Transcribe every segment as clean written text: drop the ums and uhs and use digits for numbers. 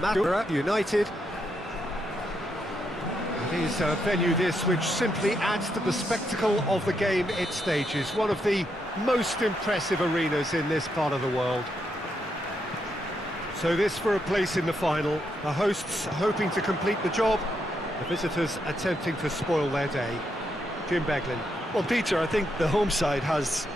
Madura United. It is a venue this which simply adds to the spectacle of the game it stages. One of the most impressive arenas in this part of the world. So this for a place in the final. The hosts hoping to complete the job, the visitors attempting to spoil their day. Jim Beglin. Well, Peter, I think the home side has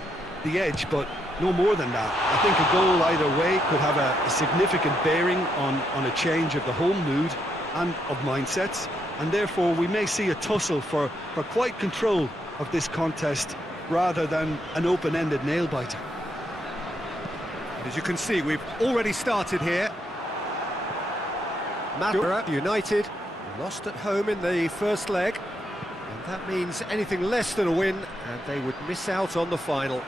the edge, but no more than that. I think a goal either way could have a significant bearing on a change of the home mood and of mindsets, and therefore we may see a tussle for quite control of this contest rather than an open-ended nail-biter. As you can see, we've already started here. Madura United lost at home in the first leg, and that means anything less than a win and they would miss out on the final.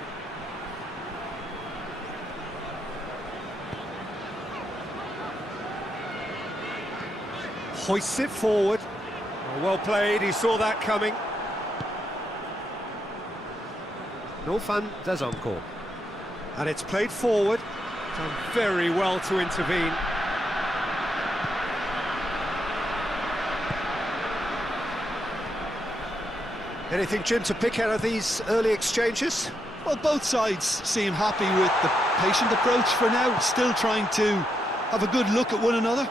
Hoists it forward. Well played, he saw that coming. Norfan Desancourt. And it's played forward. Done very well to intervene. Anything, Jim, to pick out of these early exchanges? Well, both sides seem happy with the patient approach for now, still trying to have a good look at one another.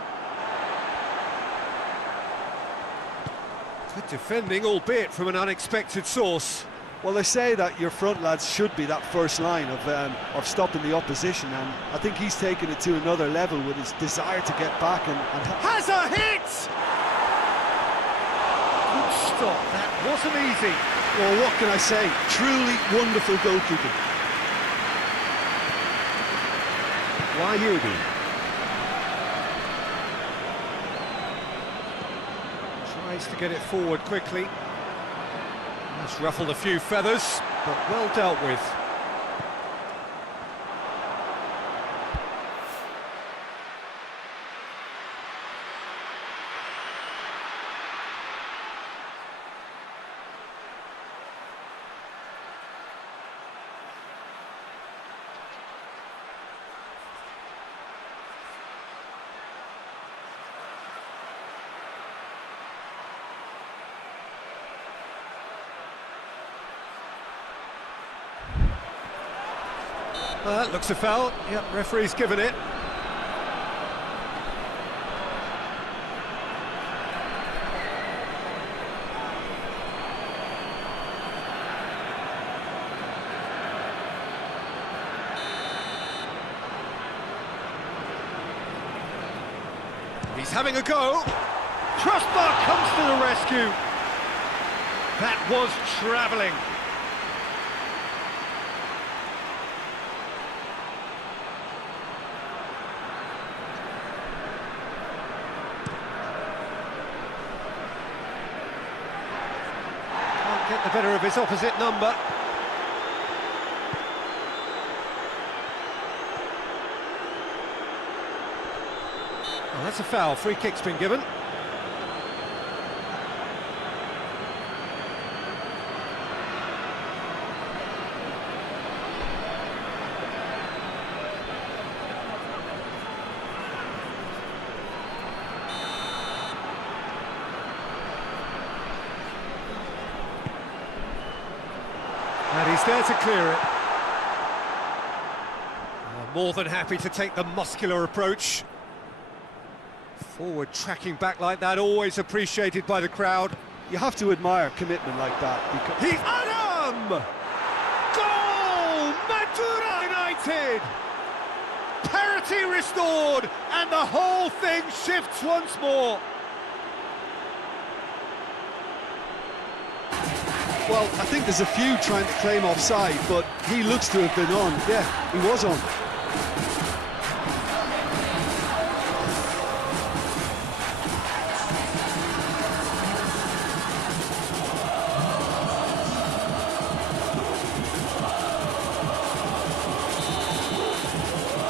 Good defending, albeit from an unexpected source. Well, they say that your front lads should be that first line of stopping the opposition, and I think he's taken it to another level with his desire to get back and has a hit! Good stop, that wasn't easy. Well, what can I say? Truly wonderful goalkeeping. Wayudi. Tries to get it forward quickly. That's ruffled a few feathers, but well dealt with. That looks a foul. Yep, referee's given it. He's having a go. Crossbar comes to the rescue. That was travelling. Get the better of his opposite number. Well, that's a foul. Free kick's been given. That is there to clear it. More than happy to take the muscular approach. Forward tracking back like that, always appreciated by the crowd. You have to admire commitment like that because He's Adam! Goal! Madura United! Parity restored, and the whole thing shifts once more. well, I think there's a few trying to claim offside, but he looks to have been on. Yeah, he was on.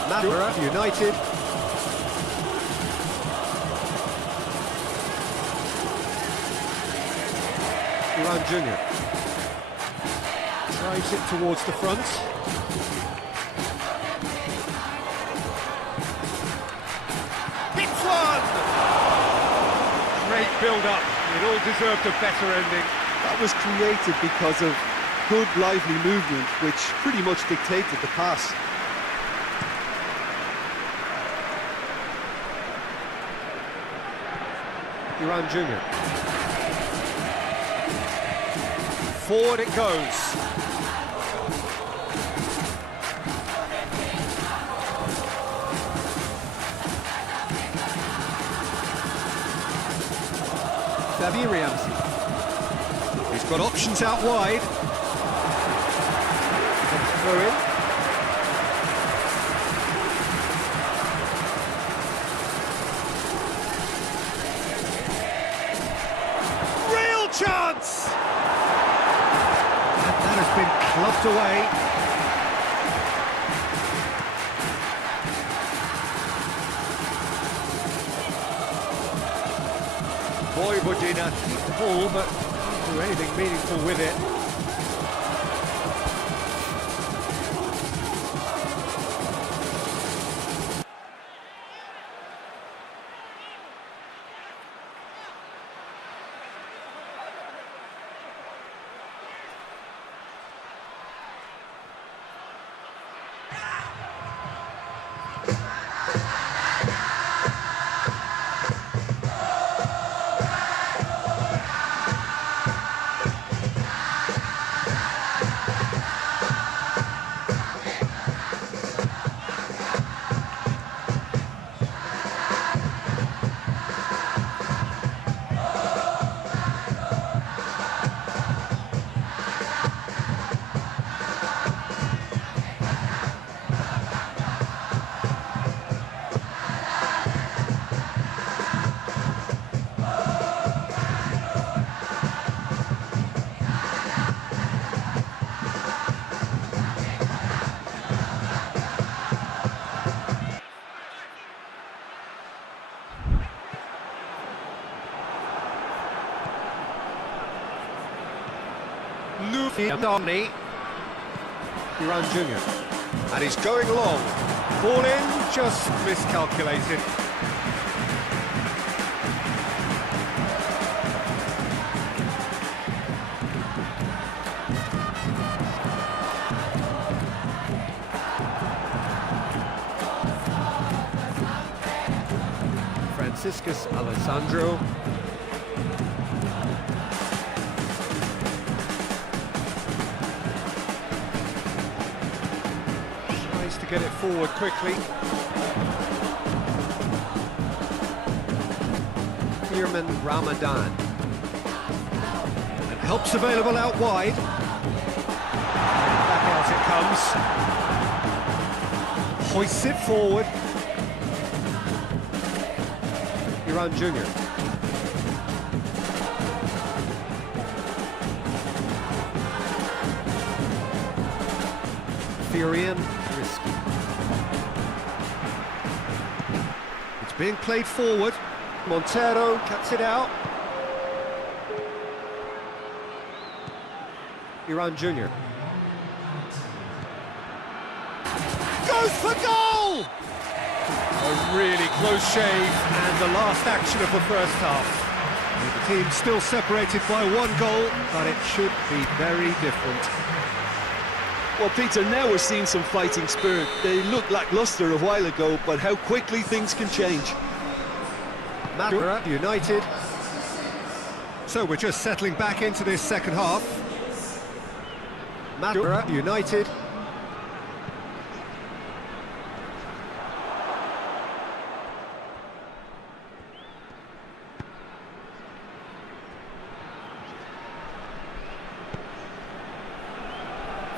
Madura United. Iran Junior drives it towards the front. Hits one! Great build-up. It all deserved a better ending. That was created because of good, lively movement, which pretty much dictated the pass. Iran Junior. Forward it goes. He's got options out wide. Throw in. Real chance! And that has been clubbed away. Vojvodina keep the ball, but can't do anything meaningful with it. Domini, Iran Junior, and he's going long. Ball in, just miscalculated. Franciscus Alessandro. To get it forward quickly. Firman Ramadan. And help's available out wide. Back out it comes. Hoists it forward. Iran Junior. Furian. It's being played forward. Montero cuts it out. Iran Junior. Goes for goal! A really close shave, and the last action of the first half. The team still separated by one goal, but it should be very different. Well, Peter, now we're seeing some fighting spirit. They looked lacklustre a while ago, but how quickly things can change. Madura United. So we're just settling back into this second half. Madura United.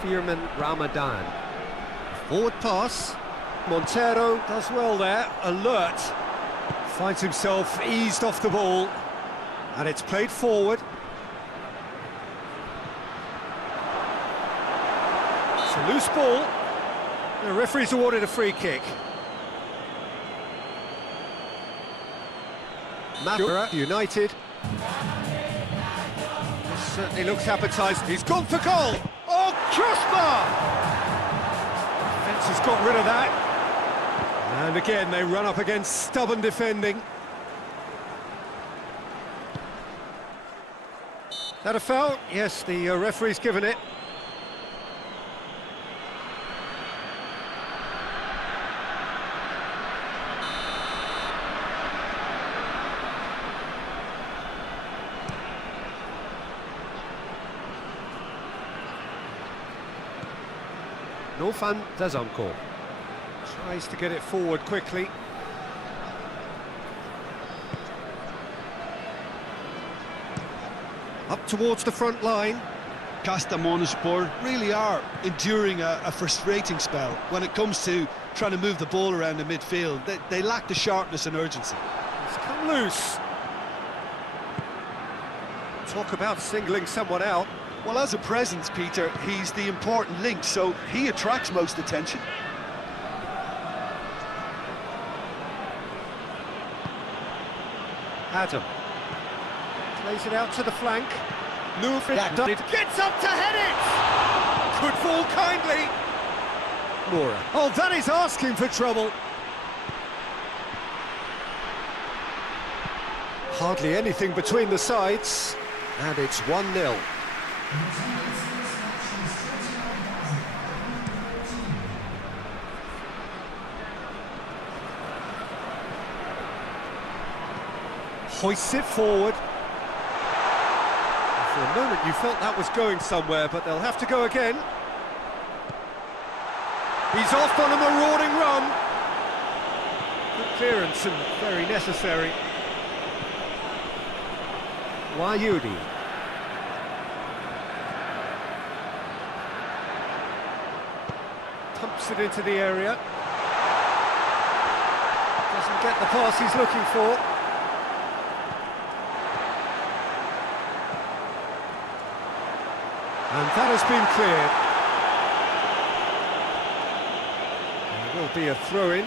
Firman Ramadan. Forward pass. Montero does well there, alert. Finds himself eased off the ball. And it's played forward. It's a loose ball. The referee's awarded a free kick. Madura United. This certainly looks appetising. He's gone for goal. Oh, crossbar! Defence has got rid of that. And again, they run up against stubborn defending. That a foul? Yes, the referee's given it. Nofan Dazonko tries to get it forward quickly. Up towards the front line. Kasta really are enduring a frustrating spell when it comes to trying to move the ball around the midfield. They lack the sharpness and urgency. It's come loose. Talk about singling someone out. Well, as a presence, Peter, he's the important link, so he attracts most attention. Adam plays it out to the flank. Gets up to head it! Could fall kindly. Mora. Oh, that is asking for trouble. Hardly anything between the sides, and it's 1-0. Hoists it forward. For a moment you felt that was going somewhere, but they'll have to go again. He's off on a marauding run. Good clearance and very necessary. Wayudi. Pumps it into the area. Doesn't get the pass he's looking for. And that has been cleared. There will be a throw-in.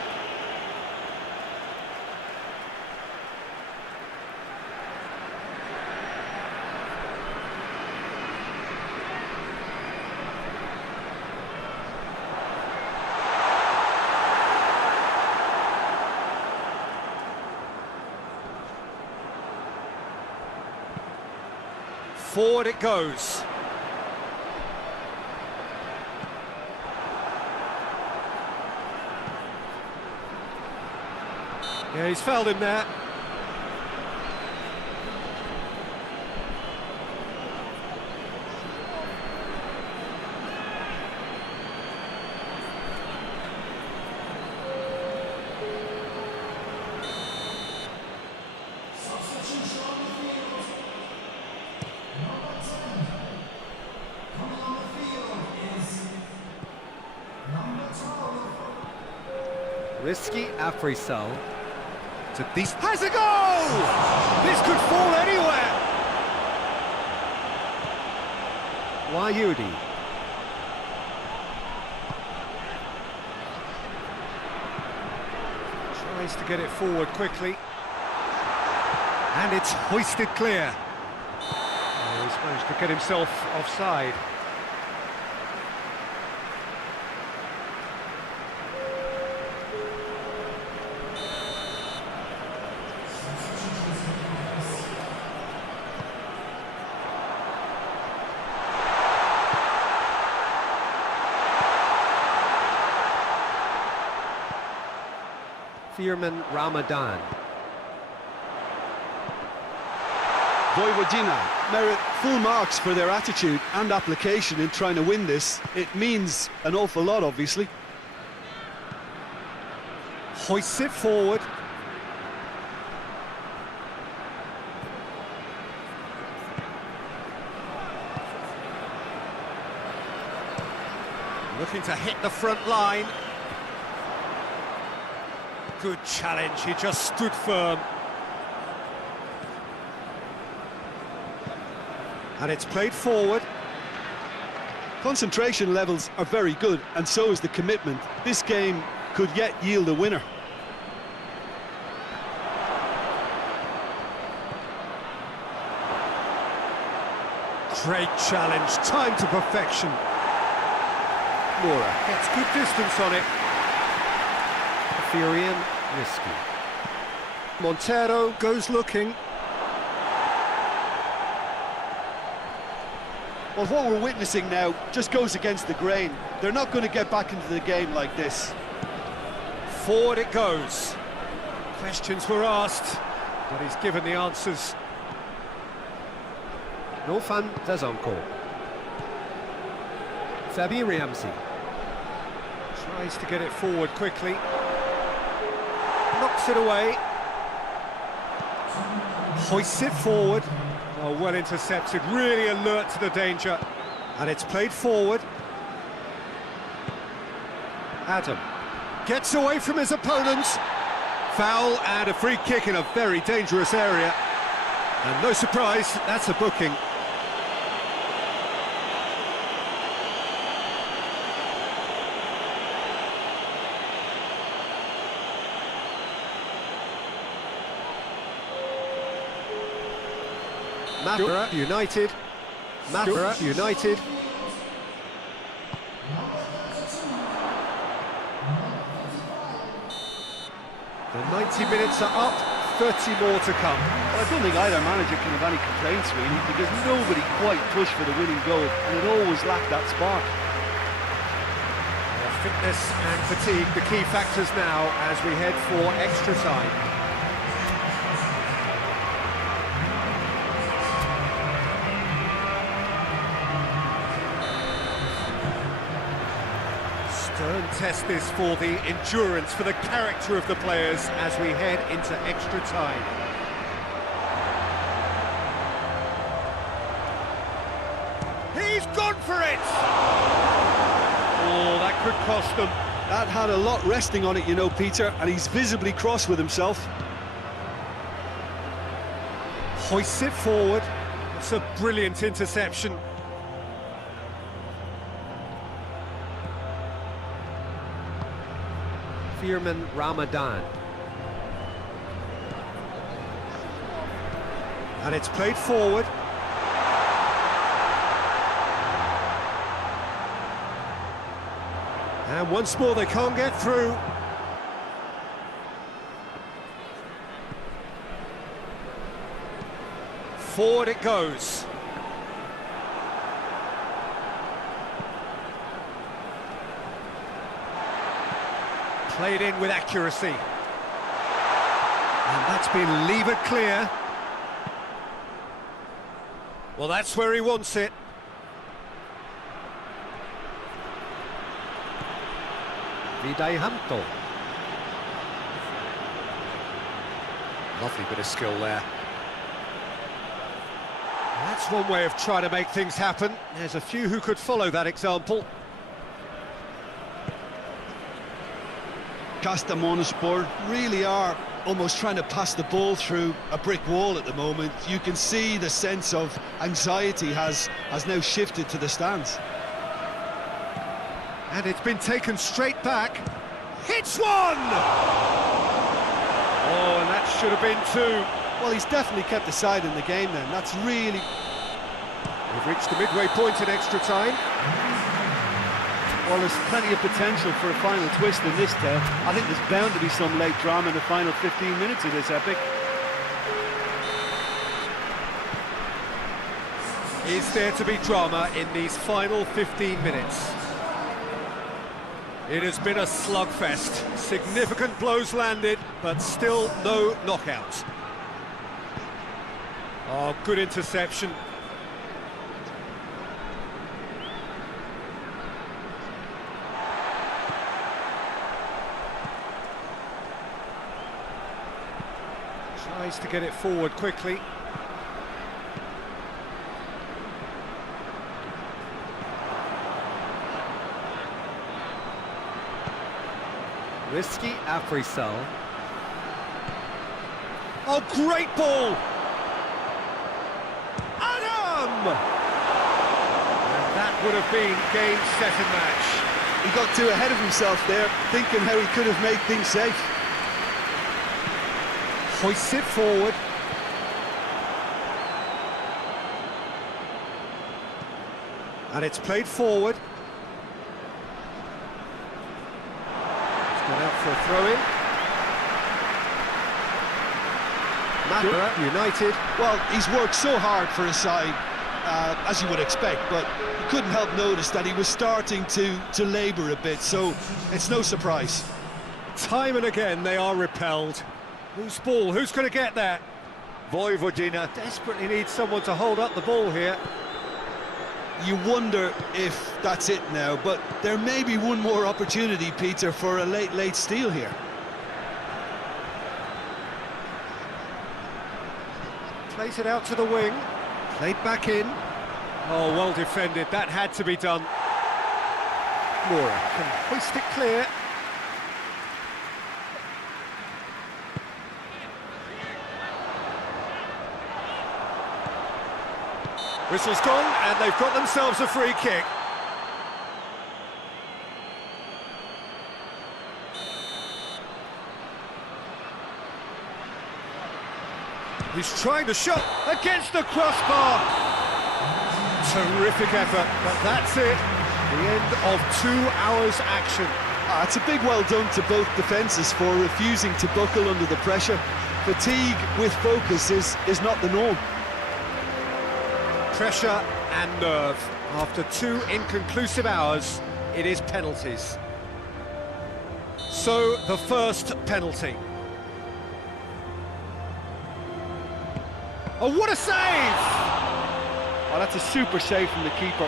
Forward it goes. Yeah, he's fouled him there. Risky Afrisal. To this has a goal! This could fall anywhere. Wayudi. Tries to get it forward quickly. And it's hoisted clear. Oh, he's managed to get himself offside. Ramadan. Vojvodina merit full marks for their attitude and application in trying to win this. It means an awful lot, obviously. Hoists it forward. Looking to hit the front line. Good challenge, he just stood firm. And it's played forward. Concentration levels are very good, and so is the commitment. This game could yet yield a winner. Great challenge, time to perfection. Laura gets good distance on it. Risky. Montero goes looking. Well, what we're witnessing now just goes against the grain. They're not going to get back into the game like this. Forward it goes. Questions were asked, but he's given the answers. Nofan Zazonko. Ramsey. Tries to get it forward quickly. Knocks it away. Hoists it forward. Oh, well intercepted, really alert to the danger. And it's played forward. Adam gets away from his opponents. Foul and a free kick in a very dangerous area. And no surprise, that's a booking. Madura United. Madura United. The 90 minutes are up, 30 more to come. Well, I don't think either manager can have any complaints, really, because nobody quite pushed for the winning goal, and it always lacked that spark. Fitness and fatigue, the key factors now as we head for extra time. Stern test this for the endurance, for the character of the players as we head into extra time. He's gone for it! Oh, that could cost them. That had a lot resting on it, you know, Peter, and he's visibly cross with himself. Hoists it forward. It's a brilliant interception. Ramadan. And it's played forward. And once more they can't get through. Forward it goes. Played in with accuracy. And that's been levered clear. Well, that's where he wants it. Vidaihanto. Lovely bit of skill there. That's one way of trying to make things happen. There's a few who could follow that example. Kasta really are almost trying to pass the ball through a brick wall at the moment. You can see the sense of anxiety has now shifted to the stands. And it's been taken straight back. Hits one! Oh, and that should have been two. Well, he's definitely kept the side in the game then. That's really... We've reached the midway point in extra time. Well, there's plenty of potential for a final twist in this tale. I think there's bound to be some late drama in the final 15 minutes of this epic. Is there to be drama in these final 15 minutes? It has been a slugfest. Significant blows landed, but still no knockout. Oh, good interception. Tries to get it forward quickly. Risky Afrisal. Oh, great ball! Adam! And that would have been game, set and match. He got too ahead of himself there, thinking how he could have made things safe. Hoists it forward. And it's played forward. It's gone out for a throw-in. Madura United. Well, he's worked so hard for his side, as you would expect, but you couldn't help notice that he was starting to labour a bit, so it's no surprise. Time and again they are repelled. Whose ball? Who's going to get that? Vojvodina. Desperately needs someone to hold up the ball here. You wonder if that's it now, but there may be one more opportunity, Peter, for a late steal here. Plays it out to the wing. Played back in. Oh, well defended. That had to be done. Mora can hoist it clear. Whistle's gone, and they've got themselves a free kick. He's trying to shot against the crossbar. Terrific effort, but that's it. The end of 2 hours action. It's a big well done to both defences for refusing to buckle under the pressure. Fatigue with focus is not the norm. Pressure and nerve. After 2 inconclusive hours, it is penalties. So, the first penalty. Oh, what a save! Oh, that's a super save from the keeper.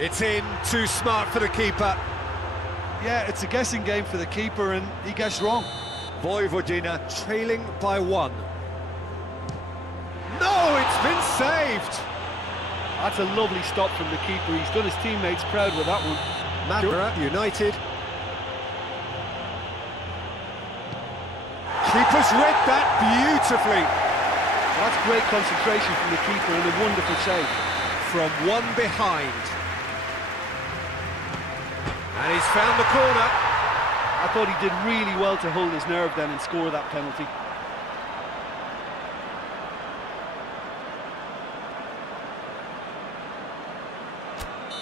It's in, too smart for the keeper. Yeah, it's a guessing game for the keeper, and he guessed wrong. Vojvodina trailing by 1. No, it's been saved! That's a lovely stop from the keeper. He's done his teammates proud with that one. Madura United. Keeper's read that beautifully. That's great concentration from the keeper and a wonderful save. From one behind. And he's found the corner. I thought he did really well to hold his nerve then and score that penalty.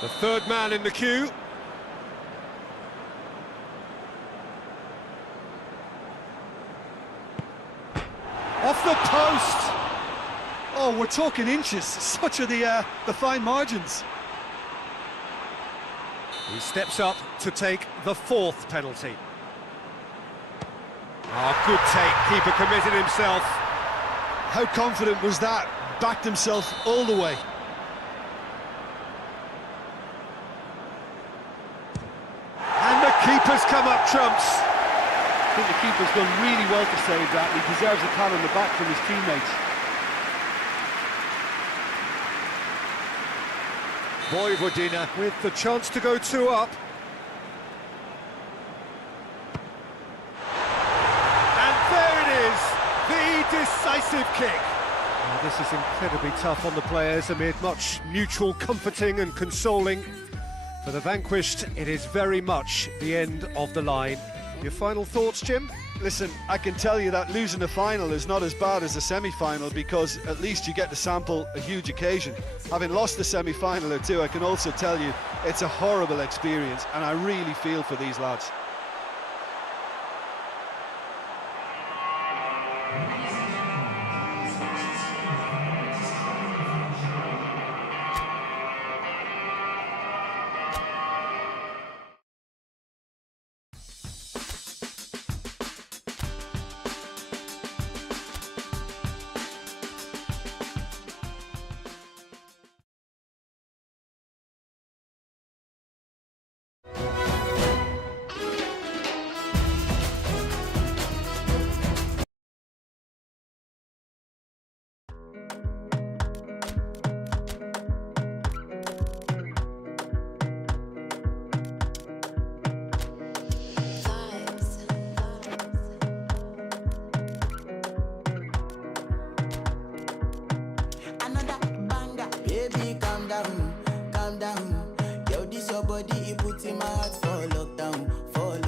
The third man in the queue. Off the post! Oh, we're talking inches. Such are the fine margins. He steps up to take the 4th penalty. Oh, good take. Keeper committed himself. How confident was that? Backed himself all the way. And the keeper's come up trumps. I think the keeper's done really well to save that. He deserves a pat on the back from his teammates. Vojvodina with the chance to go 2 up. And there it is, the decisive kick. Now, this is incredibly tough on the players amid much mutual comforting and consoling. For the vanquished, it is very much the end of the line. Your final thoughts, Jim? Listen, I can tell you that losing a final is not as bad as a semi-final, because at least you get to sample a huge occasion. Having lost a semi-final or 2, I can also tell you it's a horrible experience, and I really feel for these lads. put in my heart for lockdown, oh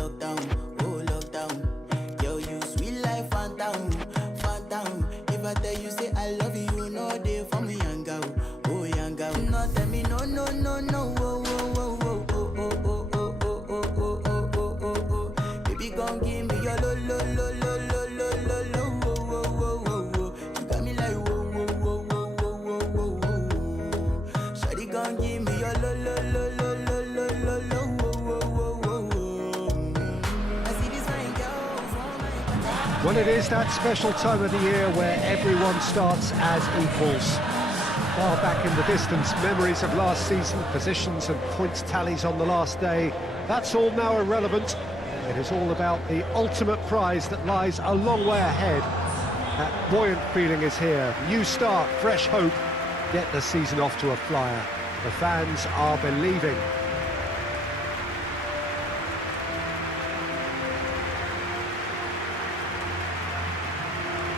lockdown. Yo, you sweet life, phantom, phantom. If I tell you say I love you, you know they for me young girl, oh young girl. No tell me no, no, no, no, oh, oh, oh, oh, oh, oh, oh, oh, oh, oh, oh, oh, oh, oh. Baby, gon' give me your lo, lo, lo, lo, lo, lo, lo, lo, oh, oh, oh, oh, oh. You got me like whoa, whoa, whoa, whoa, whoa, whoa, whoa, whoa. Shawty gon' give me your lo, lo, lo, lo, lo, lo, lo, lo, oh, oh, oh, oh, oh. I see this fine girl from my... Well, it is that special time of the year where everyone starts as equals. Far back in the distance, memories of last season, positions and points tallies on the last day, that's all now irrelevant. It is all about the ultimate prize that lies a long way ahead. That buoyant feeling is here. New start, fresh hope. Get the season off to a flyer. The fans are believing.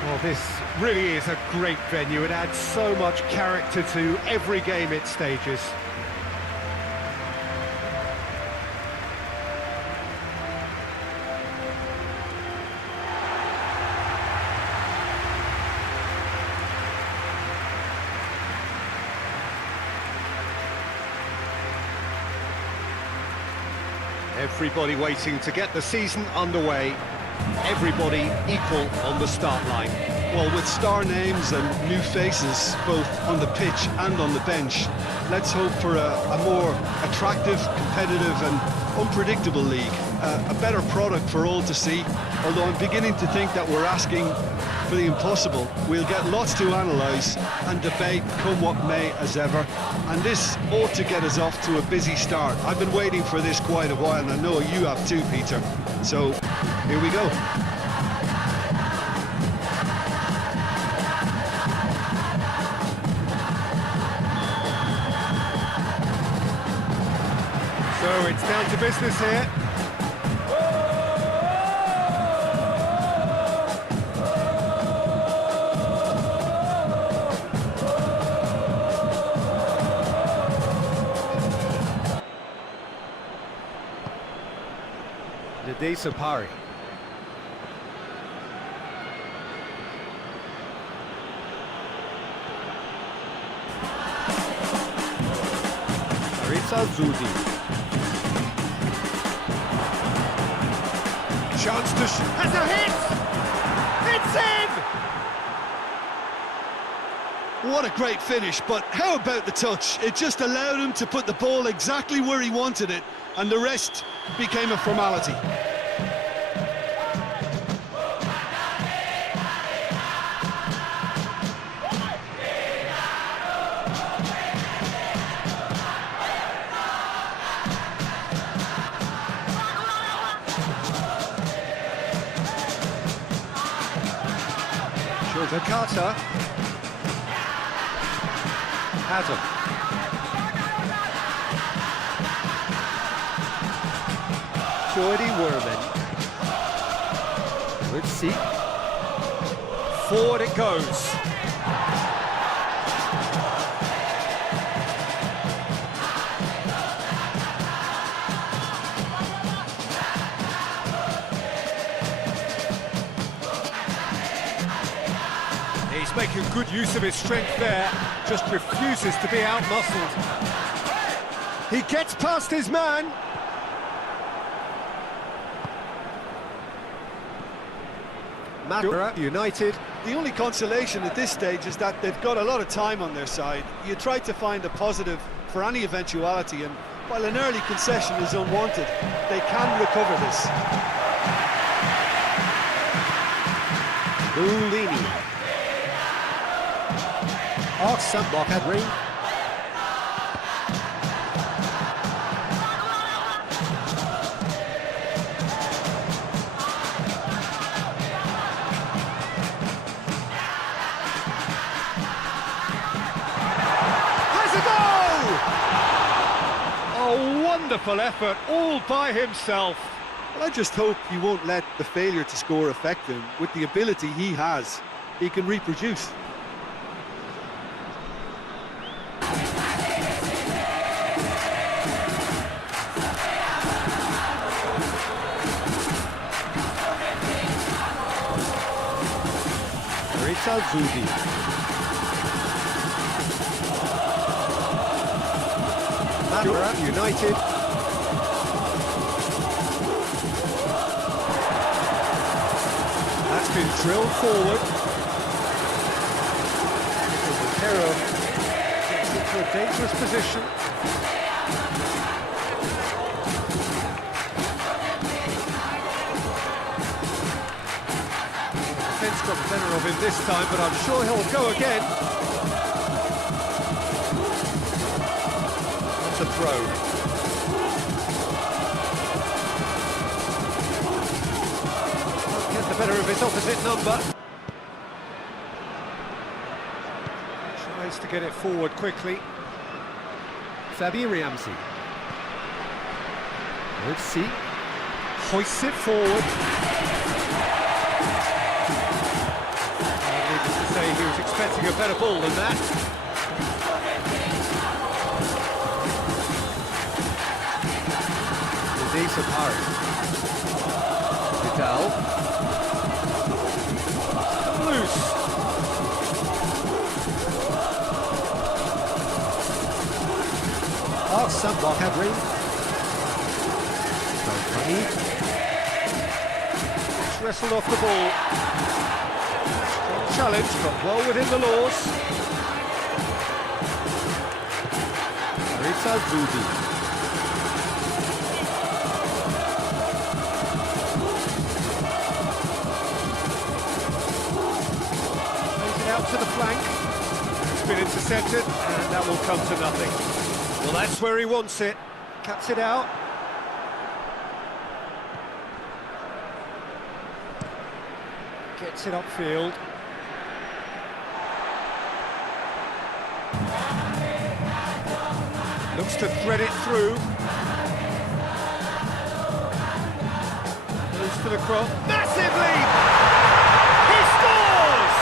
Well, this really is a great venue. It adds so much character to every game it stages. Everybody waiting to get the season underway. Everybody equal on the start line. Well, with star names and new faces, both on the pitch and on the bench, let's hope for a more attractive, competitive and unpredictable league. A better product for all to see, although I'm beginning to think that we're asking for the impossible. We'll get lots to analyse and debate, come what may as ever, and this ought to get us off to a busy start. I've been waiting for this quite a while, and I know you have too, Peter. So, here we go. So it's down to business here. Pari. Zudi. Chance to has a hit! It's in! What a great finish, but how about the touch? It just allowed him to put the ball exactly where he wanted it, and the rest became a formality. Carter. Adam. Jordy Werman. Let's see. Forward it goes. He's making good use of his strength there, just refuses to be out-muscled. He gets past his man. Madura United. The only consolation at this stage is that they've got a lot of time on their side. You try to find a positive for any eventuality, and while an early concession is unwanted, they can recover this. Boolini. Sandblock had ring. Has a goal! A wonderful effort, all by himself. Well, I just hope he won't let the failure to score affect him. With the ability he has, he can reproduce. Madura United. That's been drilled forward. Montero gets into a dangerous position. Defence got the better of him this time, but I'm sure he'll go again. That's a throw. Get the better of his opposite number. Tries to get it forward quickly. Ramsey. Let's see. Hoists it forward. Needless to say, he was expecting a better ball than that. Harris. Vidal. Loose. Somewhat Karir. So funny. It's wrestled off the ball. Strong challenge, but well within the laws. Plays it out to the flank. It's been intercepted, and that will come to nothing. Well, that's where he wants it. Cuts it out. Gets it upfield. Looks to thread it through. Goes to the cross. Massive lead! He scores!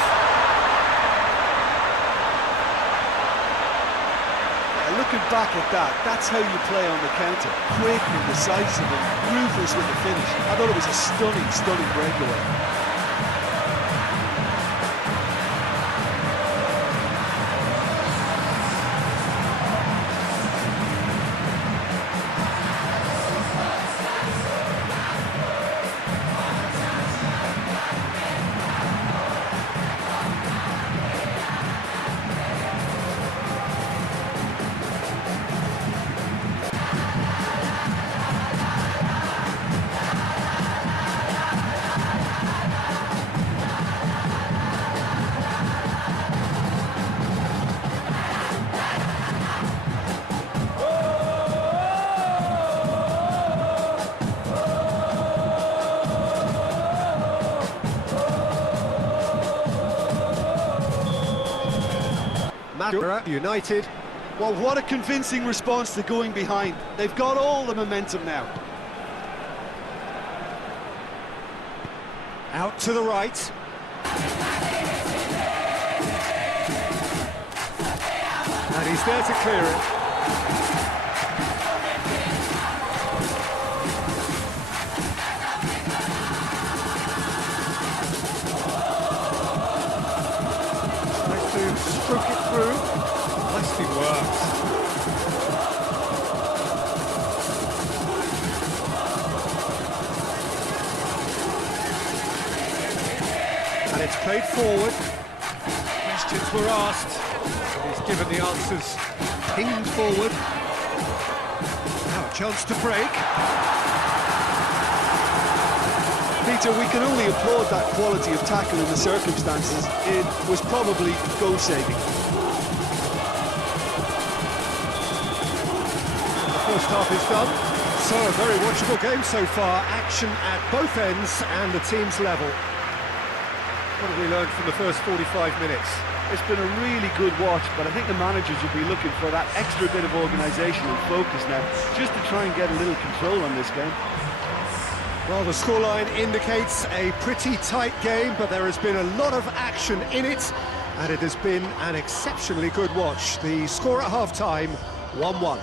Looking back at that, that's how you play on the counter. Quick and decisive and ruthless with the finish. I thought it was a stunning breakaway. Madura United. Well, what a convincing response to going behind. They've got all the momentum now. Out to the right. And he's there to clear it. Stroke it through. Nicely worked. And it's played forward. Questions were asked. And he's given the answers. Pinged forward. Now a chance to break. Peter, we can only applaud that quality of tackle in the circumstances. It was probably goal-saving. The first half is done. So a very watchable game so far. Action at both ends and the team's level. What have we learned from the first 45 minutes? It's been a really good watch, but I think the managers will be looking for that extra bit of organisation and focus now, just to try and get a little control on this game. Well, the scoreline indicates a pretty tight game, but there has been a lot of action in it, and it has been an exceptionally good watch. The score at half-time, 1-1.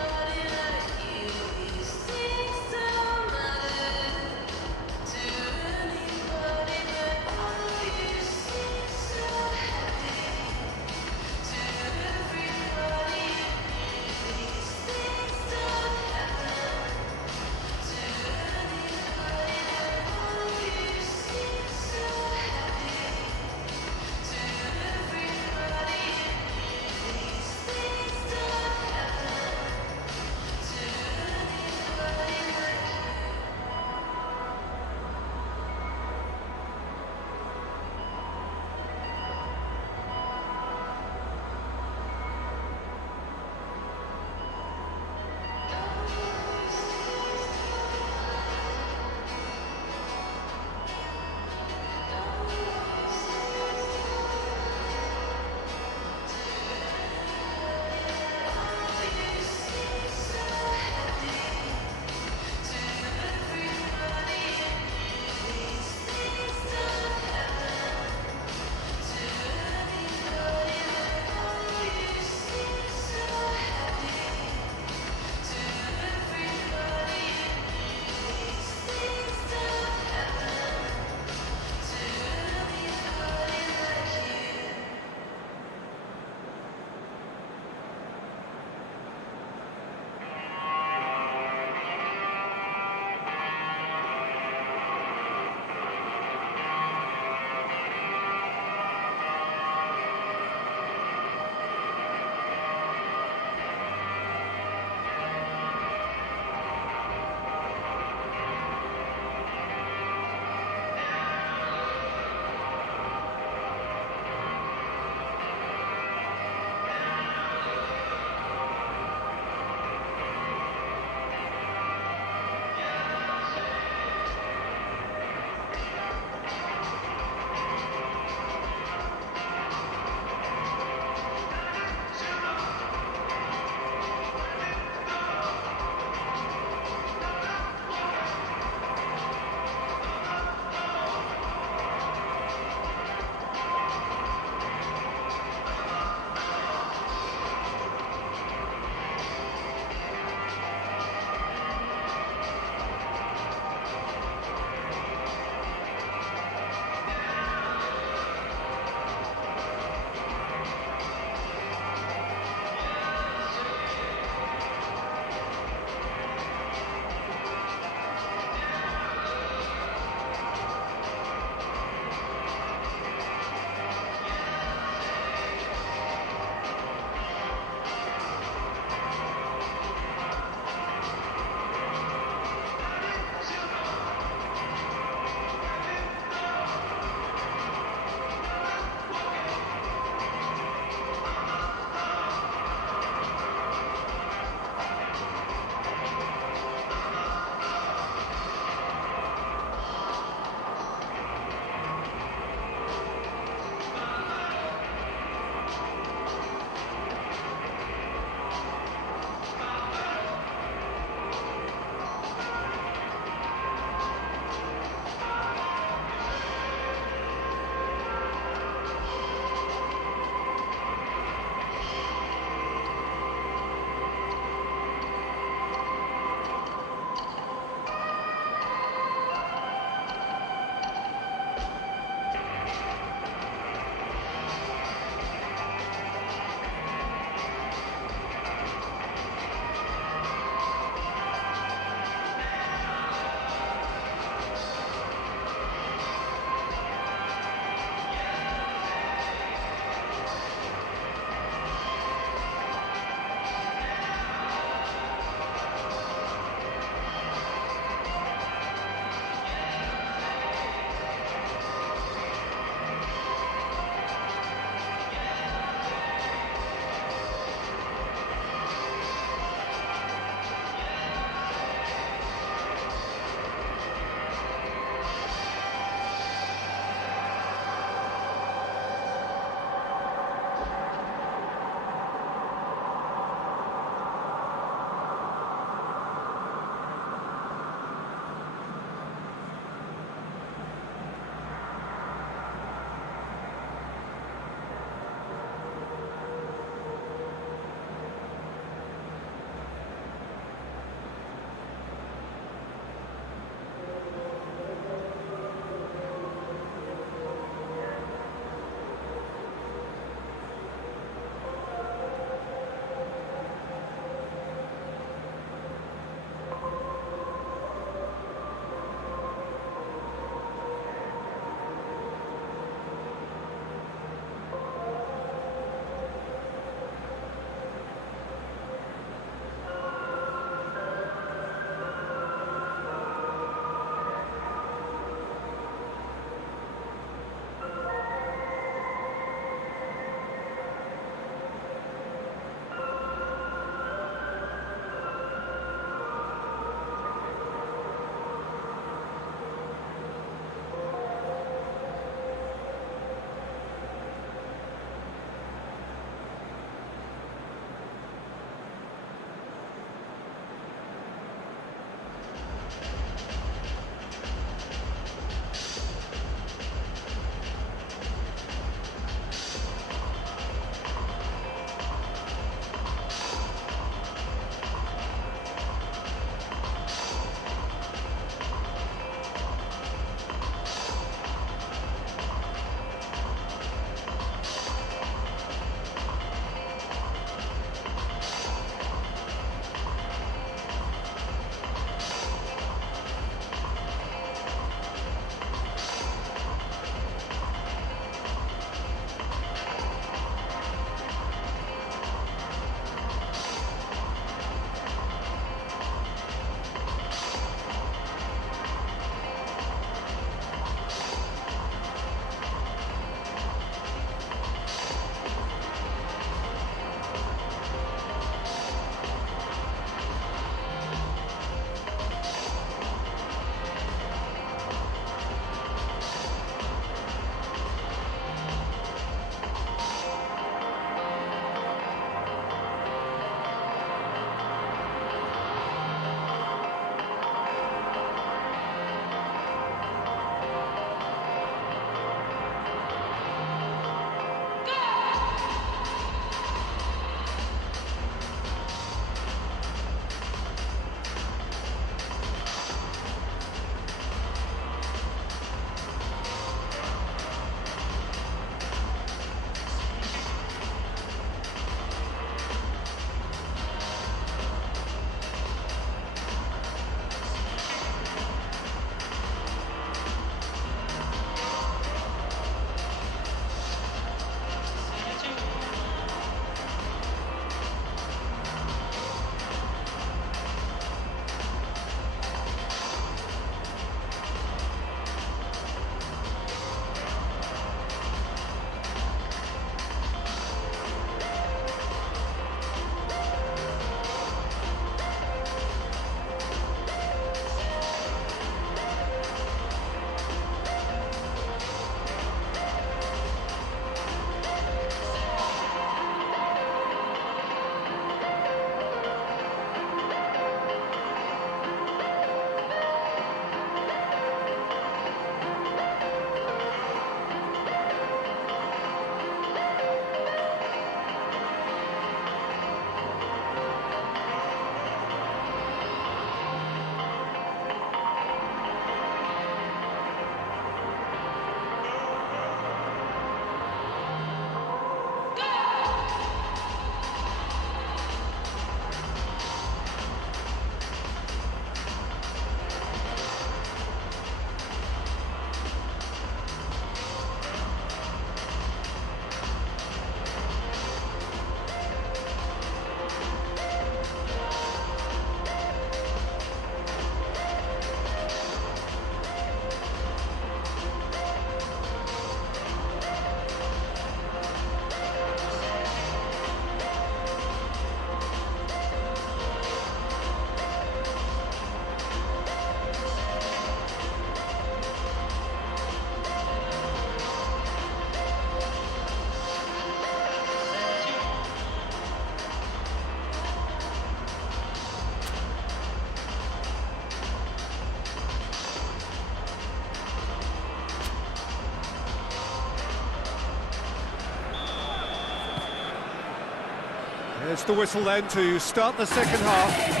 There's the whistle then to start the second half.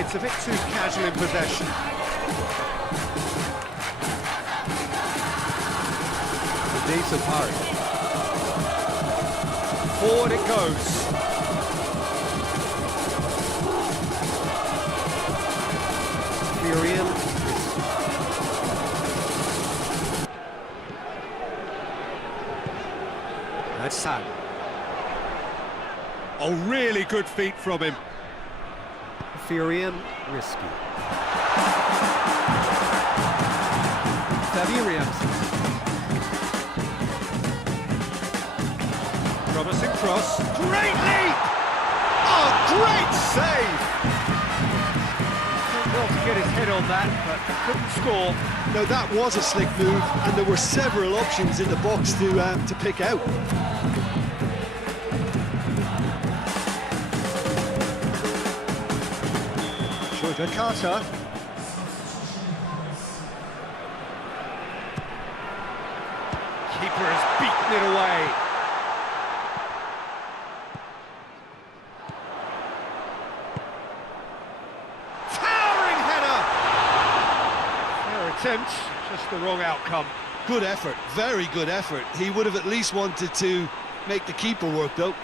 It's a bit too casual in possession. Decent parry. Forward it goes. Muriel. That's San. Oh, really good feet from him. Furian, risky. Perjalanan. Promising cross. Great leap! Oh, great save! Did well to get his head on that, but couldn't score. Now that was a slick move, and there were several options in the box to pick out. Carter. Keeper has beaten it away. Towering header! Fair attempt, just the wrong outcome. Good effort, very good effort. He would have at least wanted to make the keeper work though.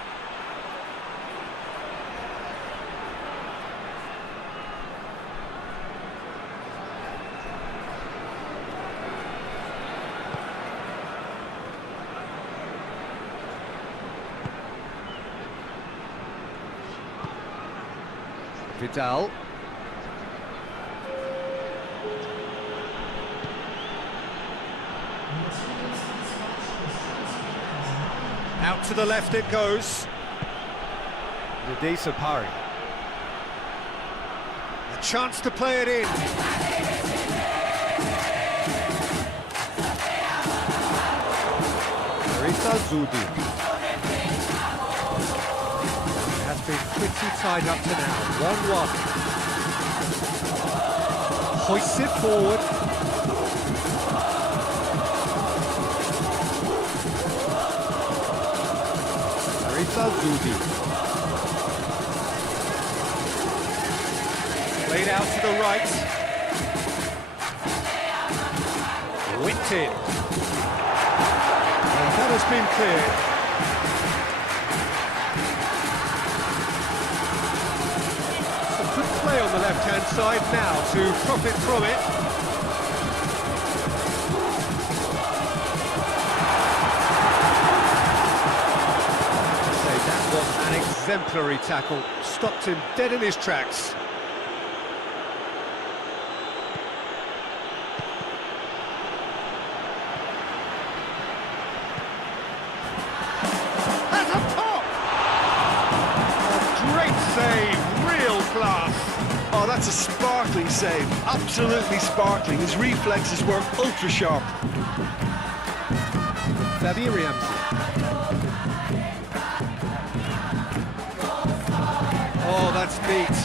Vidal. Out to the left it goes. Decent parry. A chance to play it in. Zudi. Been pretty tied up to now. 1-1. Hoists it forward. Zudi. Played out to the right. Whipped in. And that has been cleared. Play on the left-hand side now to profit from it. That was an exemplary tackle, stopped him dead in his tracks. That's a pop! A great save, real class. Oh, that's a sparkling save, absolutely sparkling. His reflexes were ultra sharp. Perjalanan. Oh, that's neat.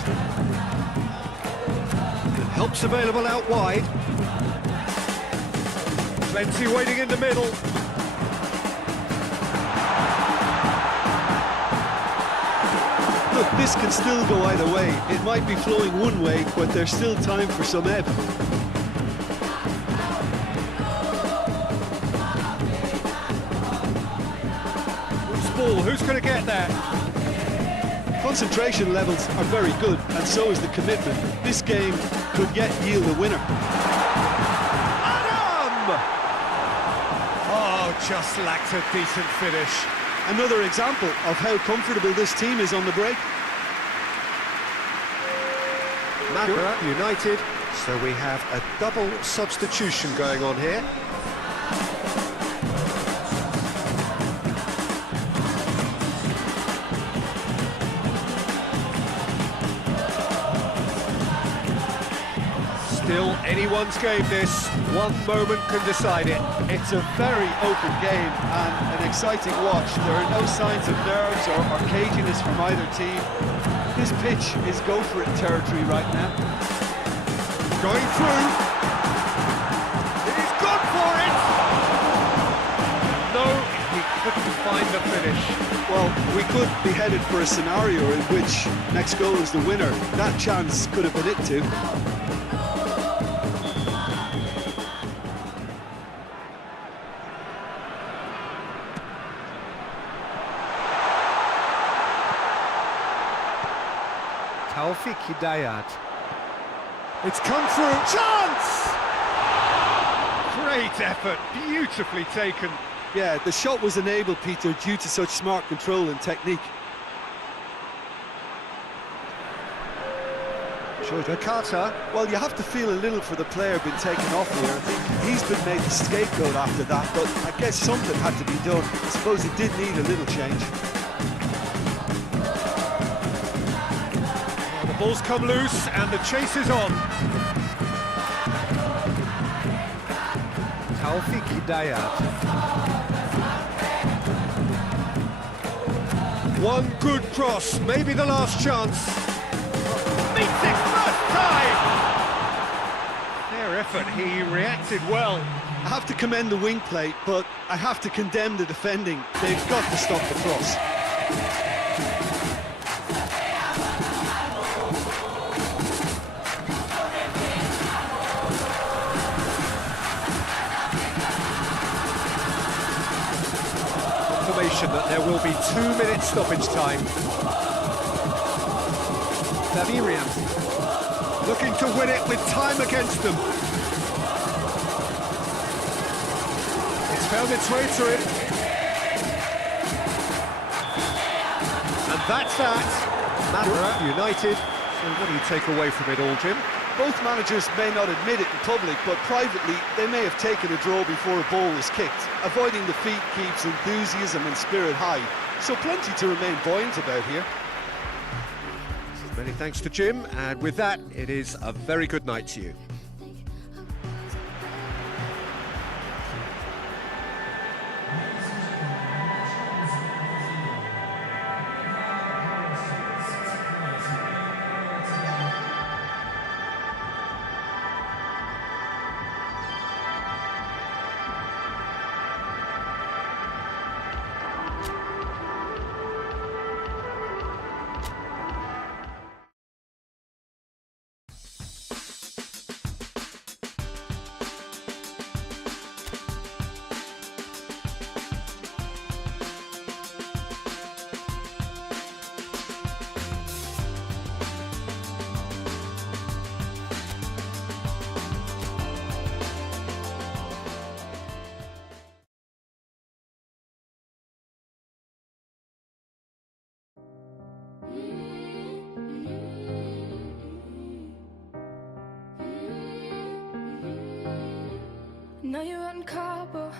Help's available out wide. Plenty waiting in the middle. Look, this can still go either way. It might be flowing one way, but there's still time for some ebb. Loose ball, who's going to get that? Concentration levels are very good, and so is the commitment. This game could yet yield a winner. Adam! Oh, just lacked a decent finish. Another example of how comfortable this team is on the break. Madura United, so we have a double substitution going on here. Still anyone's game this. One moment can decide it. It's a very open game and an exciting watch. There are no signs of nerves or caginess from either team. This pitch is go-for-it territory right now. Going through. He's gone for it! No, he couldn't find the finish. Well, we could be headed for a scenario in which next goal is the winner. That chance could have been it too. Taufik Hidayat. It's come through. Chance! Great effort, beautifully taken. Yeah, the shot was enabled, Peter, due to such smart control and technique. Carter. Well, you have to feel a little for the player being taken off here. I think he's been made the scapegoat after that, but I guess something had to be done. I suppose it did need a little change. The ball's come loose and the chase is on. Taufik Hidayat. One good cross, maybe the last chance. Meets it first time! Fair effort, he reacted well. I have to commend the wing play, but I have to condemn the defending. They've got to stop the cross. That there will be 2 minutes stoppage time. Miriam. Looking to win it with time against them. It's found its way to it. And that's that. Madura United. So what do you take away from it all, Jim? Both managers may not admit it in public, but privately they may have taken a draw before a ball was kicked. Avoiding defeat keeps enthusiasm and spirit high, so plenty to remain buoyant about here. Many thanks to Jim, and with that, it is a very good night to you. Now you're out in Cabo,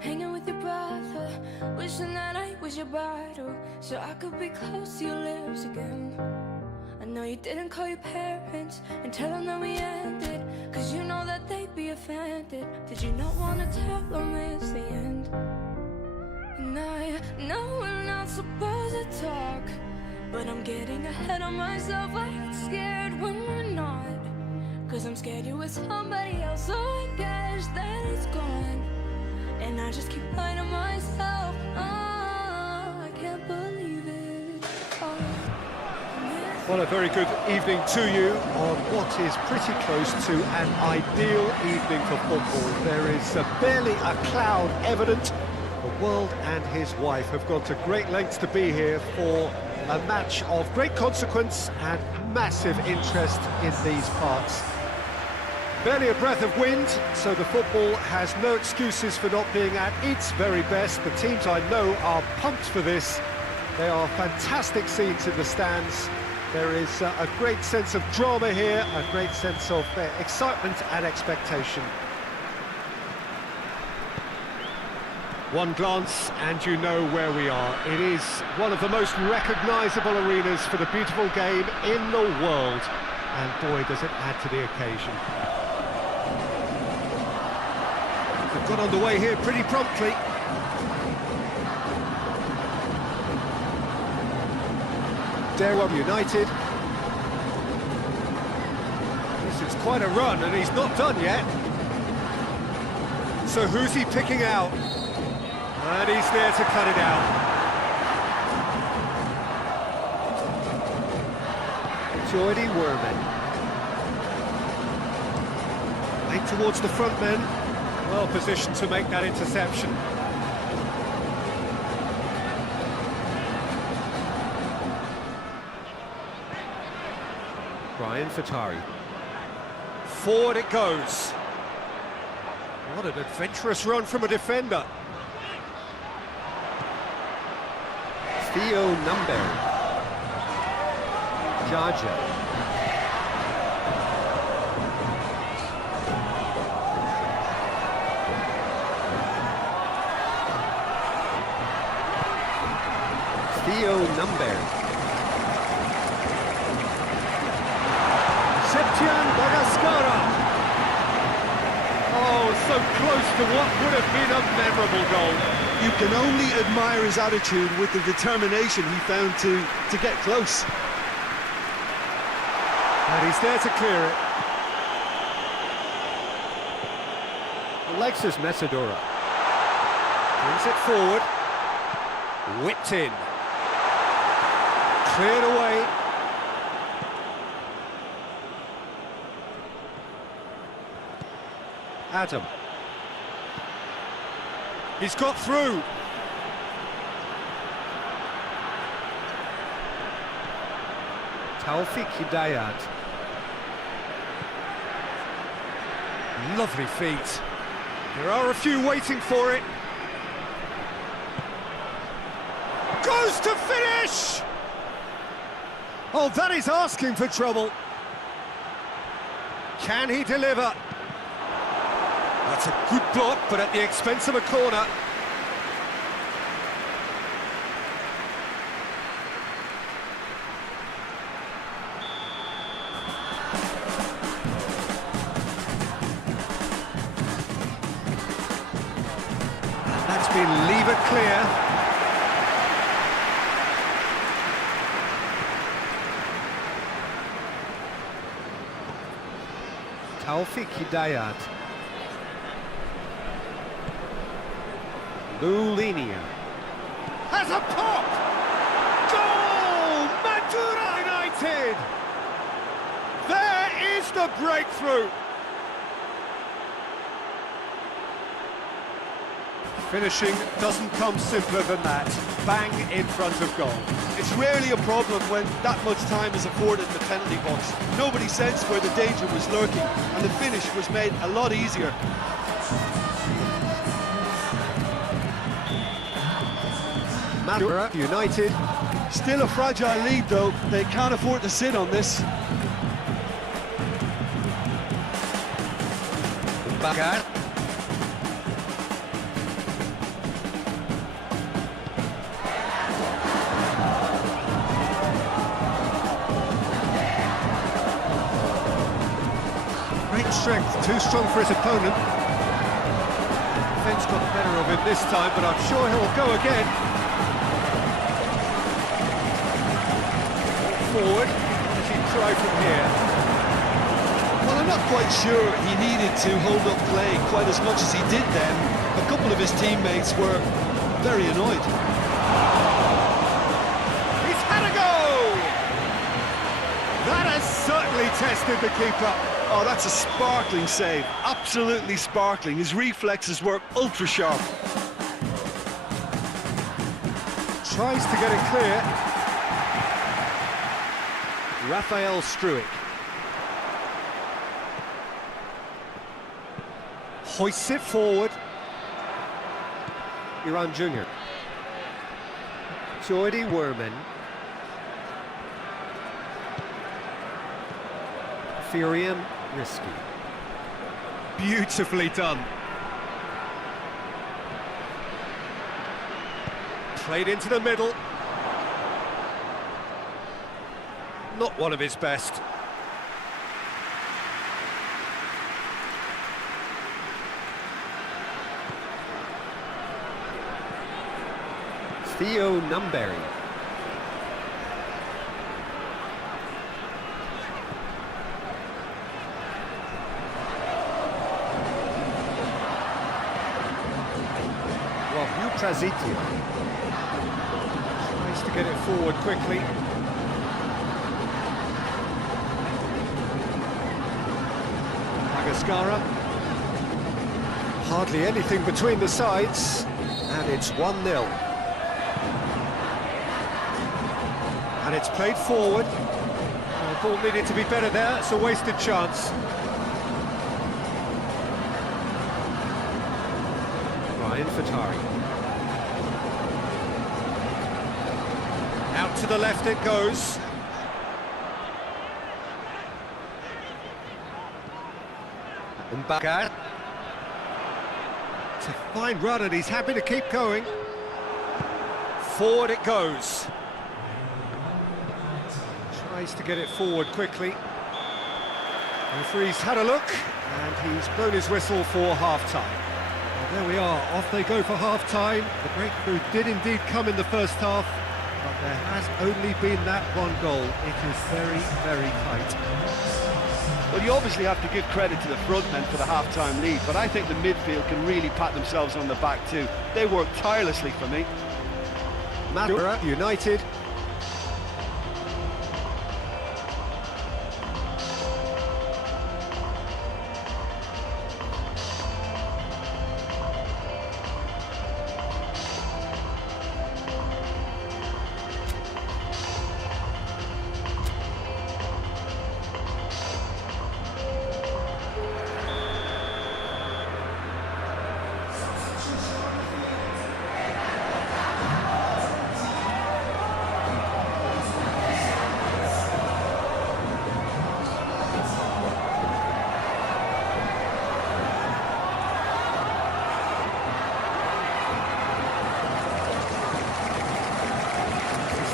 hanging with your brother, wishing that I was your bottle, so I could be close to your lips again. I know you didn't call your parents and tell them that we ended, cause you know that they'd be offended. Did you not want to tell them it's the end? And I know we're not supposed to talk, but I'm getting ahead of myself. I get scared when we're not, cause I'm scared you're with somebody else, so I guess that it's gone. And I just keep lying to myself. I can't believe it. Well, a very good evening to you on what is pretty close to an ideal evening for football. There is barely a cloud evident. The world and his wife have gone to great lengths to be here for a match of great consequence and massive interest in these parts. Barely a breath of wind, so the football has no excuses for not being at its very best. The teams I know are pumped for this. There are fantastic scenes in the stands. There is a great sense of drama here, a great sense of excitement and expectation. One glance and you know where we are. It is one of the most recognisable arenas for the beautiful game in the world. And boy, does it add to the occasion. Got underway here pretty promptly. Derwell United. This is quite a run, and he's not done yet. So who's he picking out? And he's there to cut it out. Jordy Werman. Late towards the front men. Well positioned to make that interception. Brian Fatari. Forward it goes. What an adventurous run from a defender. Theo Number. Jaja. Theo Number. Septian Bagaskara. Oh, so close to what would have been a memorable goal. You can only admire his attitude with the determination he found to get close. And he's there to clear it. Alexis Mesadora. Brings it forward. Whipped in. Cleared away. Adam. He's got through. Taufik Hidayat. Lovely feet. There are a few waiting for it. Goes to finish! Oh, that is asking for trouble. Can he deliver? That's a good block, but at the expense of a corner. That's been levered clear. Taufik Hidayat. Lulinia. Has a pop! Goal! Madura United! There is the breakthrough! Finishing doesn't come simpler than that. Bang in front of goal. It's rarely a problem when that much time is afforded in the penalty box. Nobody sensed where the danger was lurking, and the finish was made a lot easier. Madura United. Still a fragile lead though, they can't afford to sit on this. Bagar. Great strength, too strong for his opponent. Defence got the better of him this time, but I'm sure he'll go again. Forward, as he try from here. Well, I'm not quite sure he needed to hold up play quite as much as he did then. A couple of his teammates were very annoyed. He's had a go! That has certainly tested the keeper. Oh, that's a sparkling save. Absolutely sparkling. His reflexes were ultra sharp. Tries to get it clear. Rafael Struik. Hoists it forward. Iran Jr. Jordy Werman. Furian Risky. Beautifully done. Played into the middle. Not one of his best. Theo Numberry. Wahyu Prasetyo. Tries to get it forward quickly. Magascara. Hardly anything between the sides, and it's 1-0. And it's played forward. The ball needed to be better there, it's a wasted chance. Ryan Fatari. Out to the left it goes. And back out. It's a fine run and he's happy to keep going. Forward it goes. Tries to get it forward quickly. The referee's had a look and he's blown his whistle for half-time. Well, there we are, off they go for half-time. The breakthrough did indeed come in the first half, but there has only been that one goal. It is very, very tight. Well, you obviously have to give credit to the front men for the half-time lead, but I think the midfield can really pat themselves on the back too. They worked tirelessly for me. Madura United.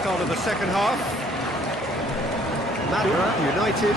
Start of the second half. Madura United.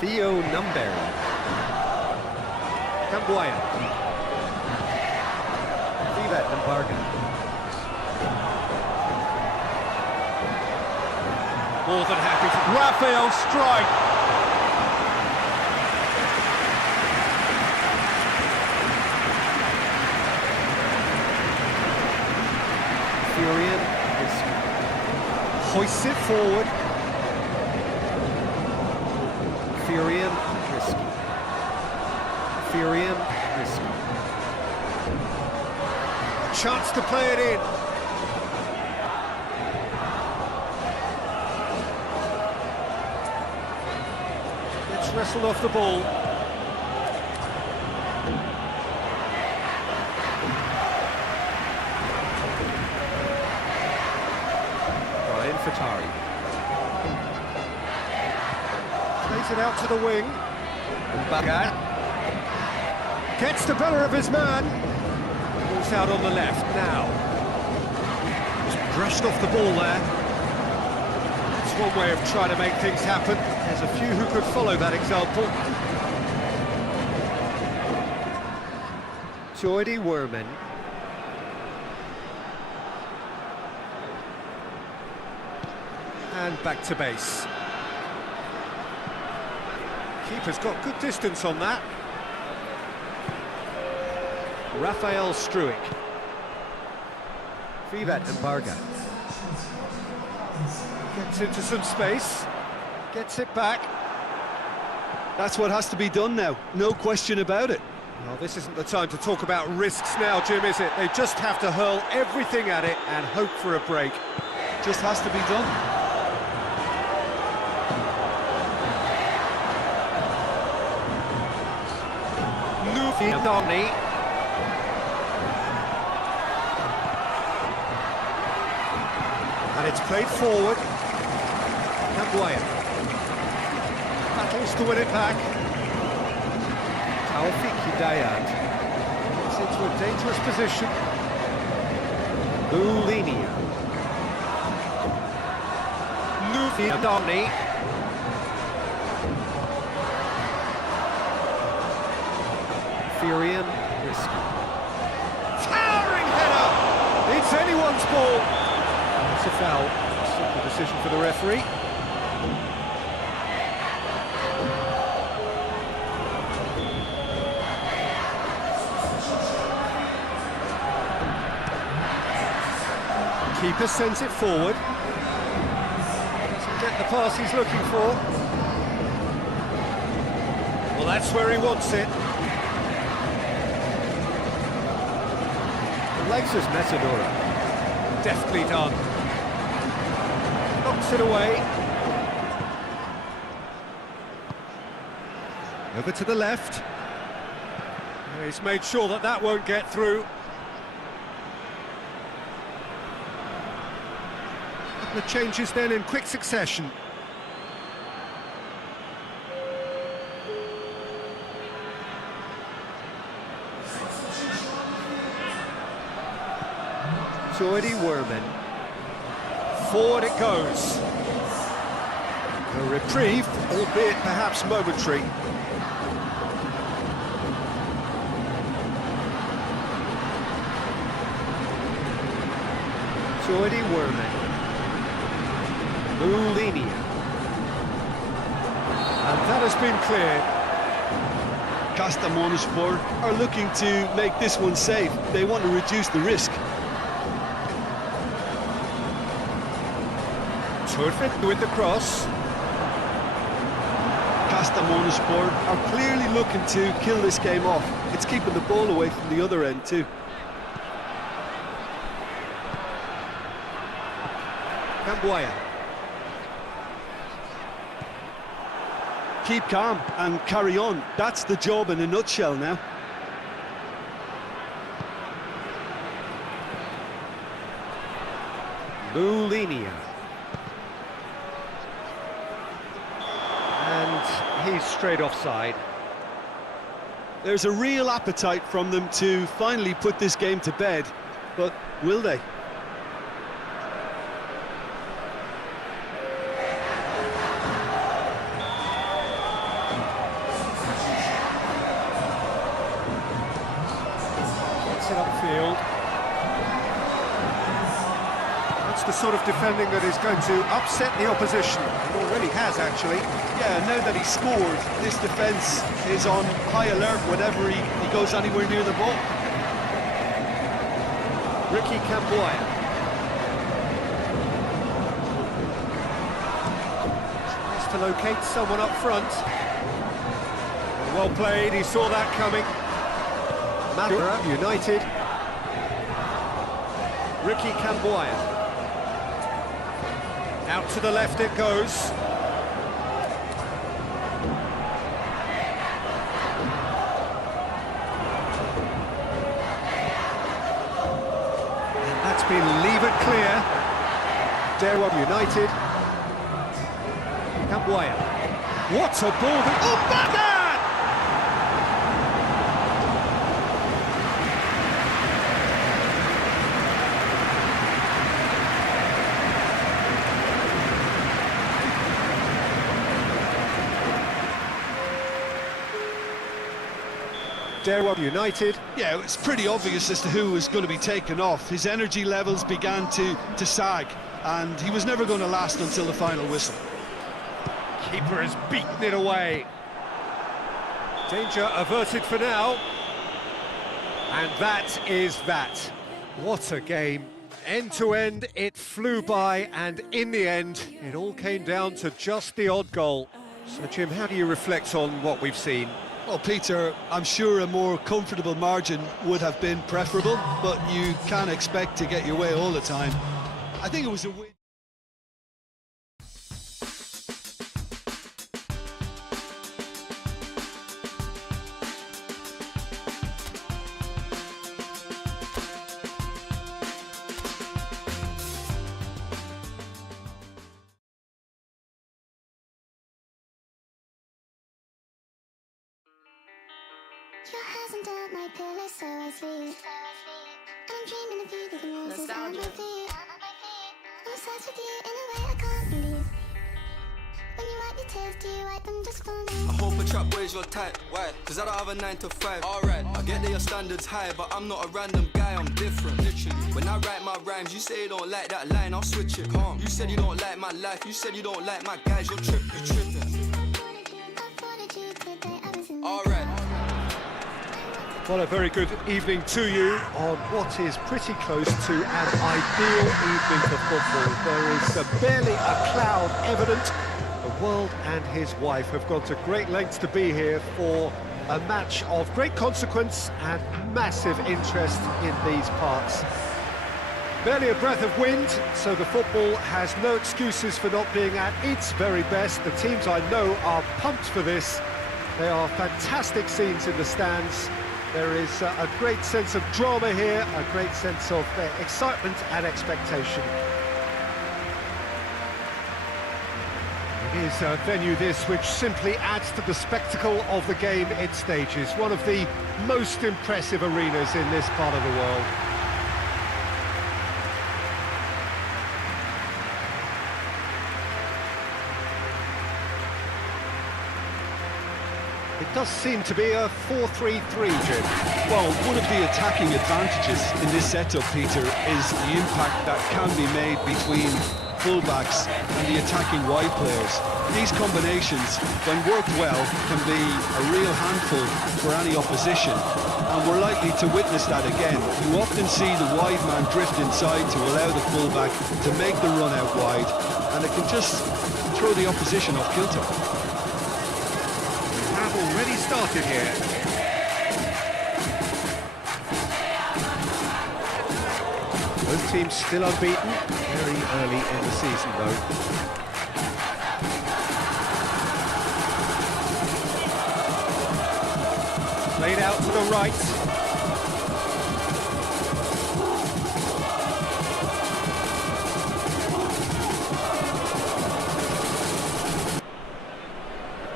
Theo Numberry. Camboya. Vivet Embargo. More than happy to... Raphael strike. Furian Risk. Hoists it forward. Furian, risky. Furian, risky. Chance to play it in. Gets wrestled off the ball. Fatari. Plays it out to the wing. And back. Gets the better of his man. Ball's out on the left now. Just brushed off the ball there. That's one way of trying to make things happen. There's a few who could follow that example. Jordy Werman. And back to base. Keeper's got good distance on that. Rafael Struik. Vivet and Barga. Gets into some space. Gets it back. That's what has to be done now, no question about it. Well, this isn't the time to talk about risks now, Jim, is it? They just have to hurl everything at it and hope for a break. Just has to be done. Donny. And it's played forward. Camboya. Battles to win it back. Taufik Hidayat. Gets into a dangerous position. Lulinia. Donny. Furian, risky. Towering header! It's anyone's ball. It's a foul. Simple decision for the referee. Keeper sends it forward. Doesn't get the pass he's looking for. Well, that's where he wants it. Alexis Messadora. Deftly done. Knocks it away. Over to the left. He's made sure that that won't get through. The changes then in quick succession. Jordy Werman. Forward it goes. A reprieve, albeit perhaps momentary. Jordy Werman. Lulinia. And that has been cleared. Kasta are looking to make this one safe. They want to reduce the risk. Perfect with the cross. Kasta are clearly looking to kill this game off. It's keeping the ball away from the other end too. Camboya. Keep calm and carry on. That's the job in a nutshell now. Lulinia. And he's straight offside. There's a real appetite from them to finally put this game to bed, but will they? Gets it upfield. That's the sort of defending that is going to upset the opposition. It already has, actually. Yeah, now that he's scored, this defence is on high alert whenever he goes anywhere near the ball. Ricky Camboya. to locate someone up front. Well played, he saw that coming. Madura United. Ricky Camboya. Out to the left it goes. And that's been levered clear. Dewa United. Camboya. What a ball! Oh, Bagan! Dewa United. Yeah, it was pretty obvious as to who was going to be taken off. His energy levels began to sag, and he was never going to last until the final whistle. Keeper has beaten it away. Danger averted for now. And that is that. What a game. End to end, it flew by, and in the end, it all came down to just the odd goal. So, Jim, how do you reflect on what we've seen? Well, Peter, I'm sure a more comfortable margin would have been preferable, but you can't expect to get your way all the time. I think it was a win. Your hands under my pillow, so I sleep. And I'm dreaming of you, the roses on my feet. I'm obsessed with you in a way I can't believe. When you wipe your tears, do you wipe them just for me? I hope a trap weighs your type. Why? Cause I don't have a 9 to 5. Alright, I get that your standards high, but I'm not a random guy, I'm different. Literally. When I write my rhymes, you say you don't like that line, I'll switch it. Calm. You said you don't like my life, you said you don't like my guys, you're tripping. I wanted you today, I was in the Alright. Well, a very good evening to you on what is pretty close to an ideal evening for football. There is barely a cloud evident. The world and his wife have gone to great lengths to be here for a match of great consequence and massive interest in these parts. Barely a breath of wind, so the football has no excuses for not being at its very best. The teams I know are pumped for this. There are fantastic scenes in the stands. There is a great sense of drama here, a great sense of excitement and expectation. It is a venue this which simply adds to the spectacle of the game it stages. One of the most impressive arenas in this part of the world. It does seem to be a 4-3-3, Jim. Well, one of the attacking advantages in this setup, Peter, is the impact that can be made between fullbacks and the attacking wide players. These combinations, when worked well, can be a real handful for any opposition, and we're likely to witness that again. You often see the wide man drift inside to allow the fullback to make the run out wide, and it can just throw the opposition off kilter. Already started here. Both teams still unbeaten, very early in the season though. Played out to the right.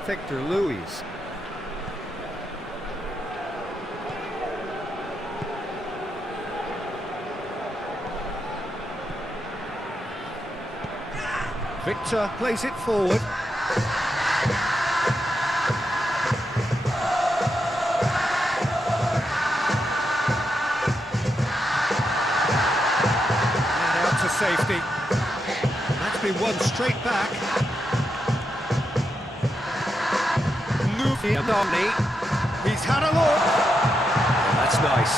Victor Luis. Victor plays it forward. And out to safety. That's been won straight back. Nufi. He's had a look. Oh, that's nice.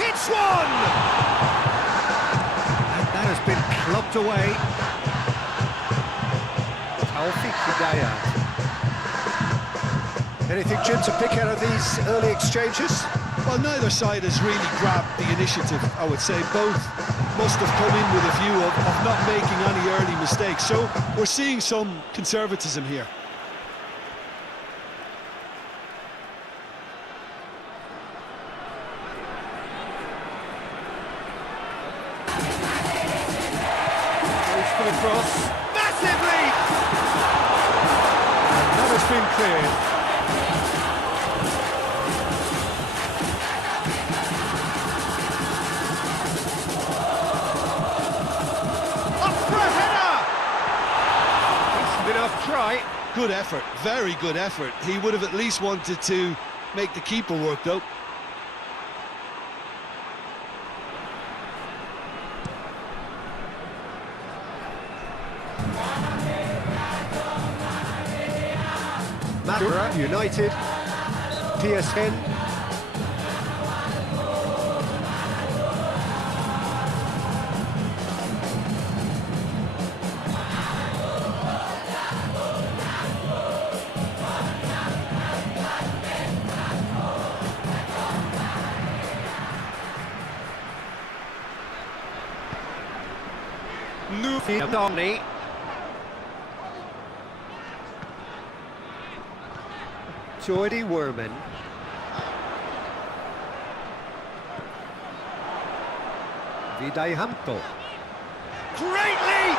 Hits one! And that has been clubbed away. Anything, Jim, to pick out of these early exchanges? Well, neither side has really grabbed the initiative, I would say. Both must have come in with a view of not making any early mistakes. So we're seeing some conservatism here. Goes for the cross. Massive lead! And that has been cleared. Try. Good effort, very good effort. He would have at least wanted to make the keeper work, though. Madura United, PSN. Domini. Jordi Werman. Vidaihamto. Great leap!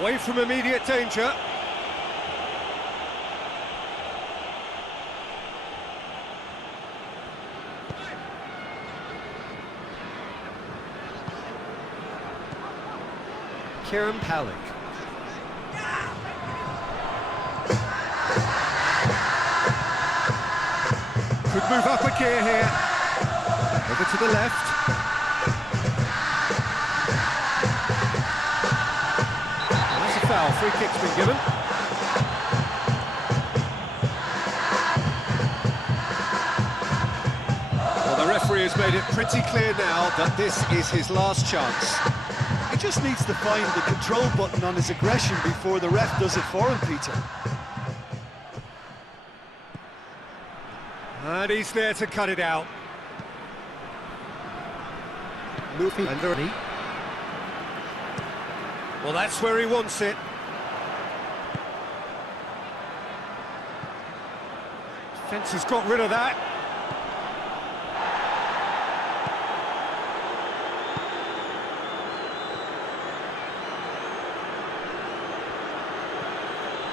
Away from immediate danger. Kieran Palik. Could move up a gear here. Over to the left. That's a foul. Free kick's been given. Well, the referee has made it pretty clear now that this is his last chance. He just needs to find the control button on his aggression before the ref does it for him, Peter. And he's there to cut it out. Moving underneath. Well, that's where he wants it. Defence has got rid of that.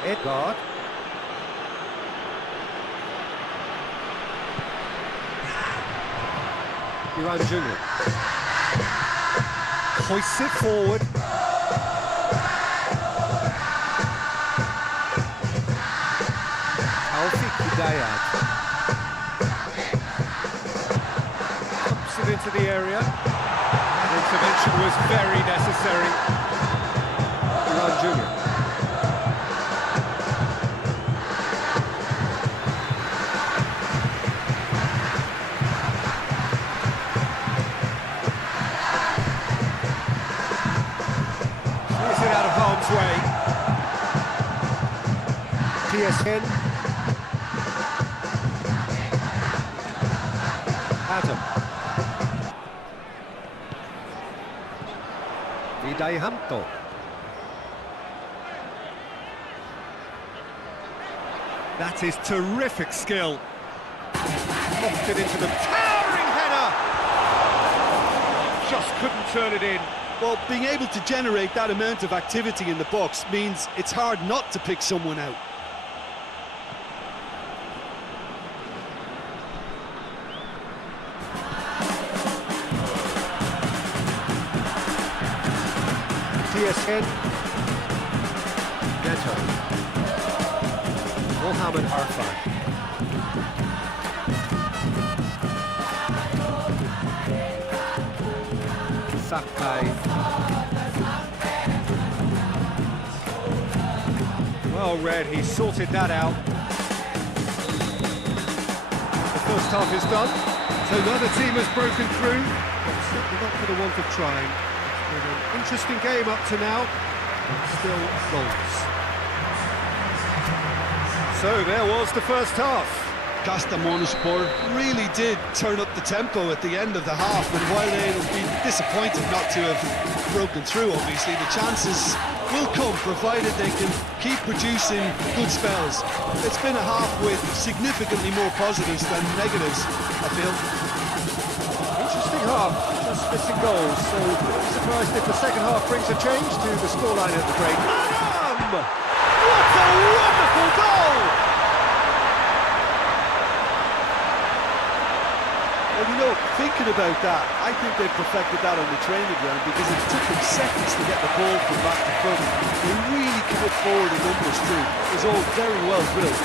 Edgard. Iran Junior. Hoists it forward. Taufik Hidayat. Pumps it into the area. An intervention was very necessary. Iran Junior. Way. PSN. Adam. Vidaihamto. That is terrific skill. Locked it into the towering header. Just couldn't turn it in. Well, being able to generate that amount of activity in the box means it's hard not to pick someone out. PSN. Neto. Mohamed Arfan. Sakai. Well read, he sorted that out. The first half is done, so neither team has broken through, but certainly not for the want of trying. been an interesting game up to now, but still goals. So there was the first half. Kasta really did turn up the tempo at the end of the half, and while they'll be disappointed not to have broken through, obviously, the chances will come, provided they can keep producing good spells. It's been a half with significantly more positives than negatives, I feel. Interesting half, just missing goals, so I'm surprised if the second half brings a change to the scoreline at the break. What a wonderful goal! Well, you know, thinking about that, I think they perfected that on the training ground, because it took them seconds to get the ball from back to front. They really commit forward in numbers too. It was all very well drilled.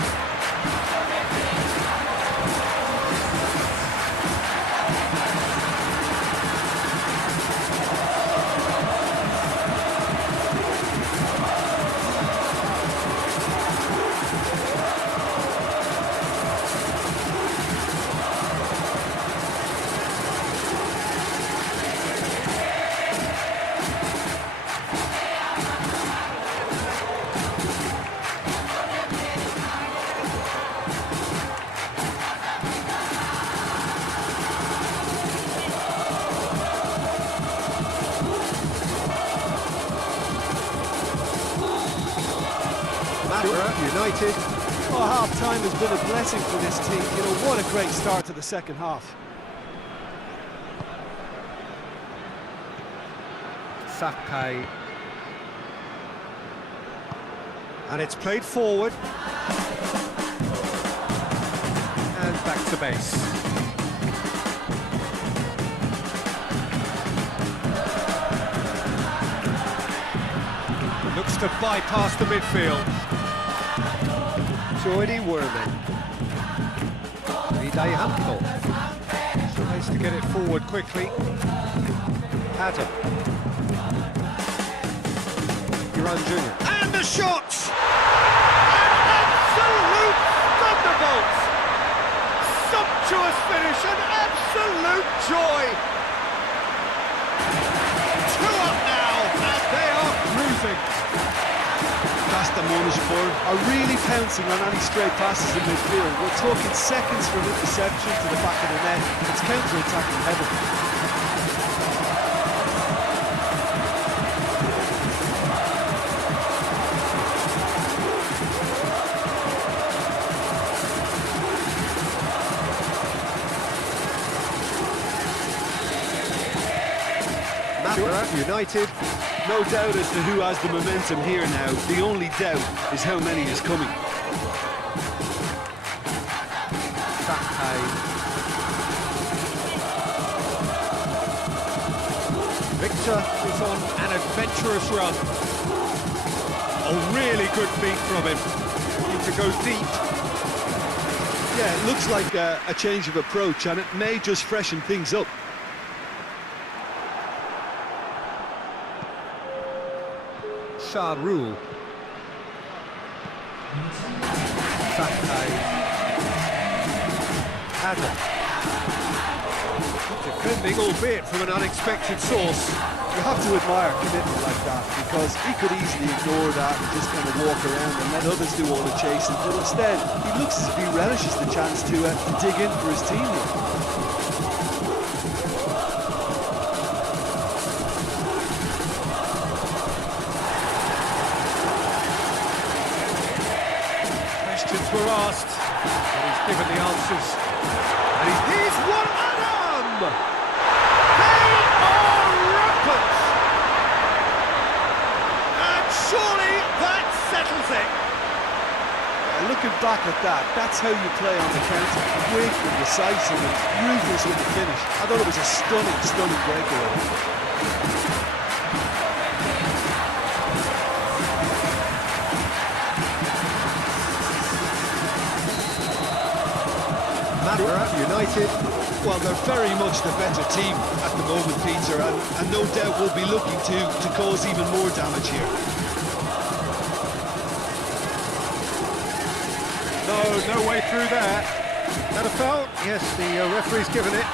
Madura United. Oh, half-time has been a blessing for this team. You know, what a great start to the second half. Sakai. And it's played forward. And back to base. Looks to bypass the midfield. Joidy Werman. Hanko. Tries to get it forward quickly. Adam. Iran Jr. And the shot! An absolute thunderbolt! Sumptuous finish, an absolute joy! 2 up now, and they are cruising. Kasta are really pouncing on any stray passes in midfield. We're talking seconds from interception to the back of the net. It's counter-attacking heaven. Madura United. No doubt as to who has the momentum here now. The only doubt is how many is coming. Sakai. Victor is on an adventurous run. A really good feat from him. Need to go deep. Yeah, it looks like a change of approach, and it may just freshen things up. Rule. Sakai. Adam. Defending, albeit from an unexpected source. You have to admire commitment like that, because he could easily ignore that and just kind of walk around and let others do all the chasing, but instead he looks as if he relishes the chance to dig in for his team here. Were asked, but he's given the answers. And here's one, Adam! They are rampant! And surely that settles it. Looking back at that, that's how you play on the counter. Quick and decisive and ruthless with the finish. I thought it was a stunning breakaway. Madura United. Well, they're very much the better team at the moment, Peter, and no doubt will be looking to cause even more damage here. No way through there. That a foul? Yes, the referee's given it.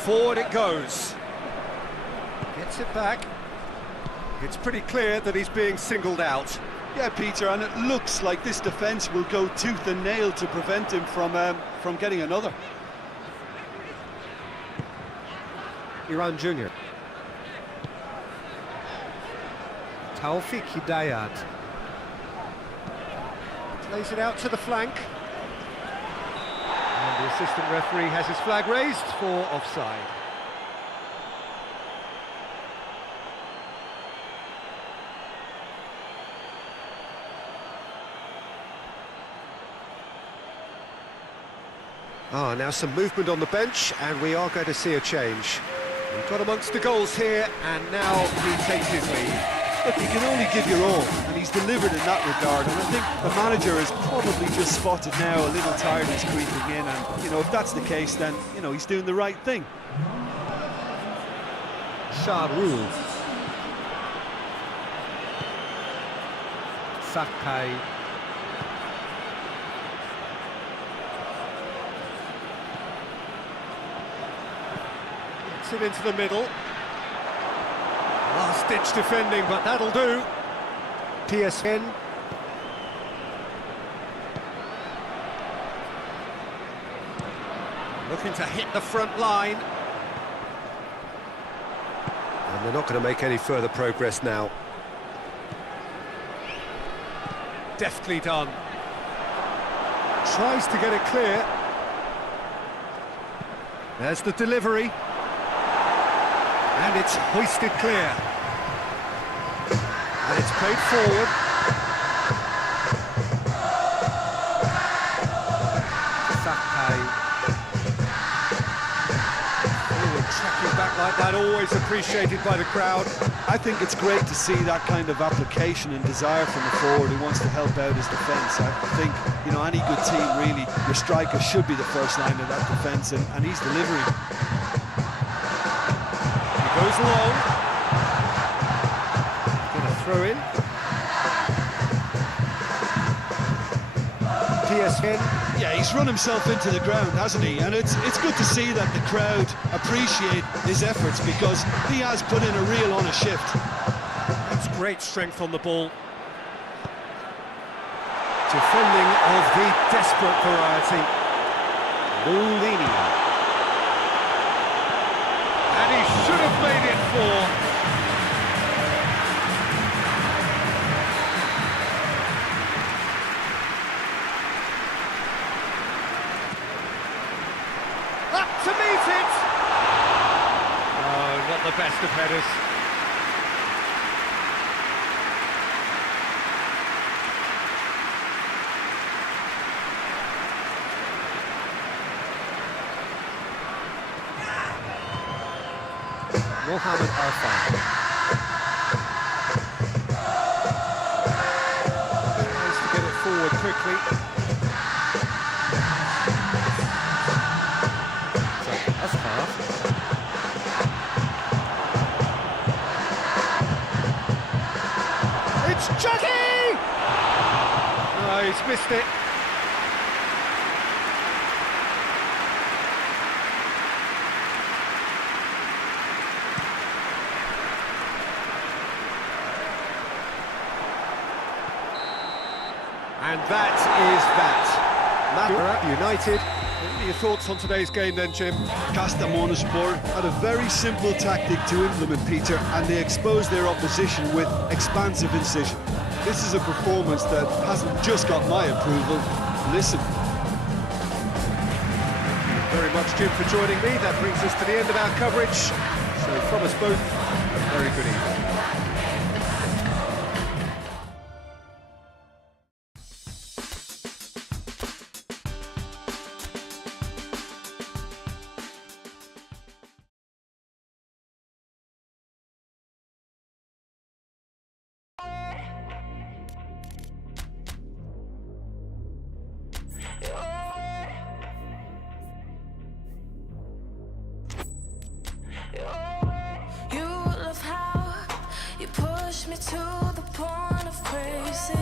Forward it goes. Gets it back. It's pretty clear that he's being singled out. Yeah, Peter, and it looks like this defence will go tooth and nail to prevent him from getting another. Iran Jr. Taufik Hidayat. Plays it out to the flank. And the assistant referee has his flag raised for offside. Now some movement on the bench, and we are going to see a change. We've got amongst the goals here, and now he takes his lead. Look, you can only give your all, and he's delivered in that regard, and I think the manager has probably just spotted now a little tiredness creeping in, and, you know, if that's the case, then, you know, he's doing the right thing. Shahrul. Sakai. Gets it into the middle. Last-ditch defending, but that'll do. PSN. Looking to hit the front line. And they're not going to make any further progress now. Deftly done. Tries to get it clear. There's the delivery. And it's hoisted clear. And it's played forward. Sakai. Forward tracking back like that, always appreciated by the crowd. I think it's great to see that kind of application and desire from the forward who wants to help out his defence. I think, you know, any good team, really, your striker should be the first line of that defence, and he's delivering. Goes long. Gonna throw in. PSN. Yeah, he's run himself into the ground, hasn't he? And it's good to see that the crowd appreciate his efforts, because he has put in a real honest shift. That's great strength on the ball. Defending of the desperate variety. Mulini. And he should have made it four. Up to meet it! Oh, not the best of headers. Mohamed Arfan. Tries to get it forward quickly. That's half. It's Chucky! Oh, he's missed it. And that is that. Madura United. What are your thoughts on today's game then, Jim? Kasta Monosport had a very simple tactic to implement, Peter, and they exposed their opposition with expansive incision. This is a performance that hasn't just got my approval. Listen. Thank you very much, Jim, for joining me. That brings us to the end of our coverage. So from us both, a very good evening. You love how you push me to the point of crazy.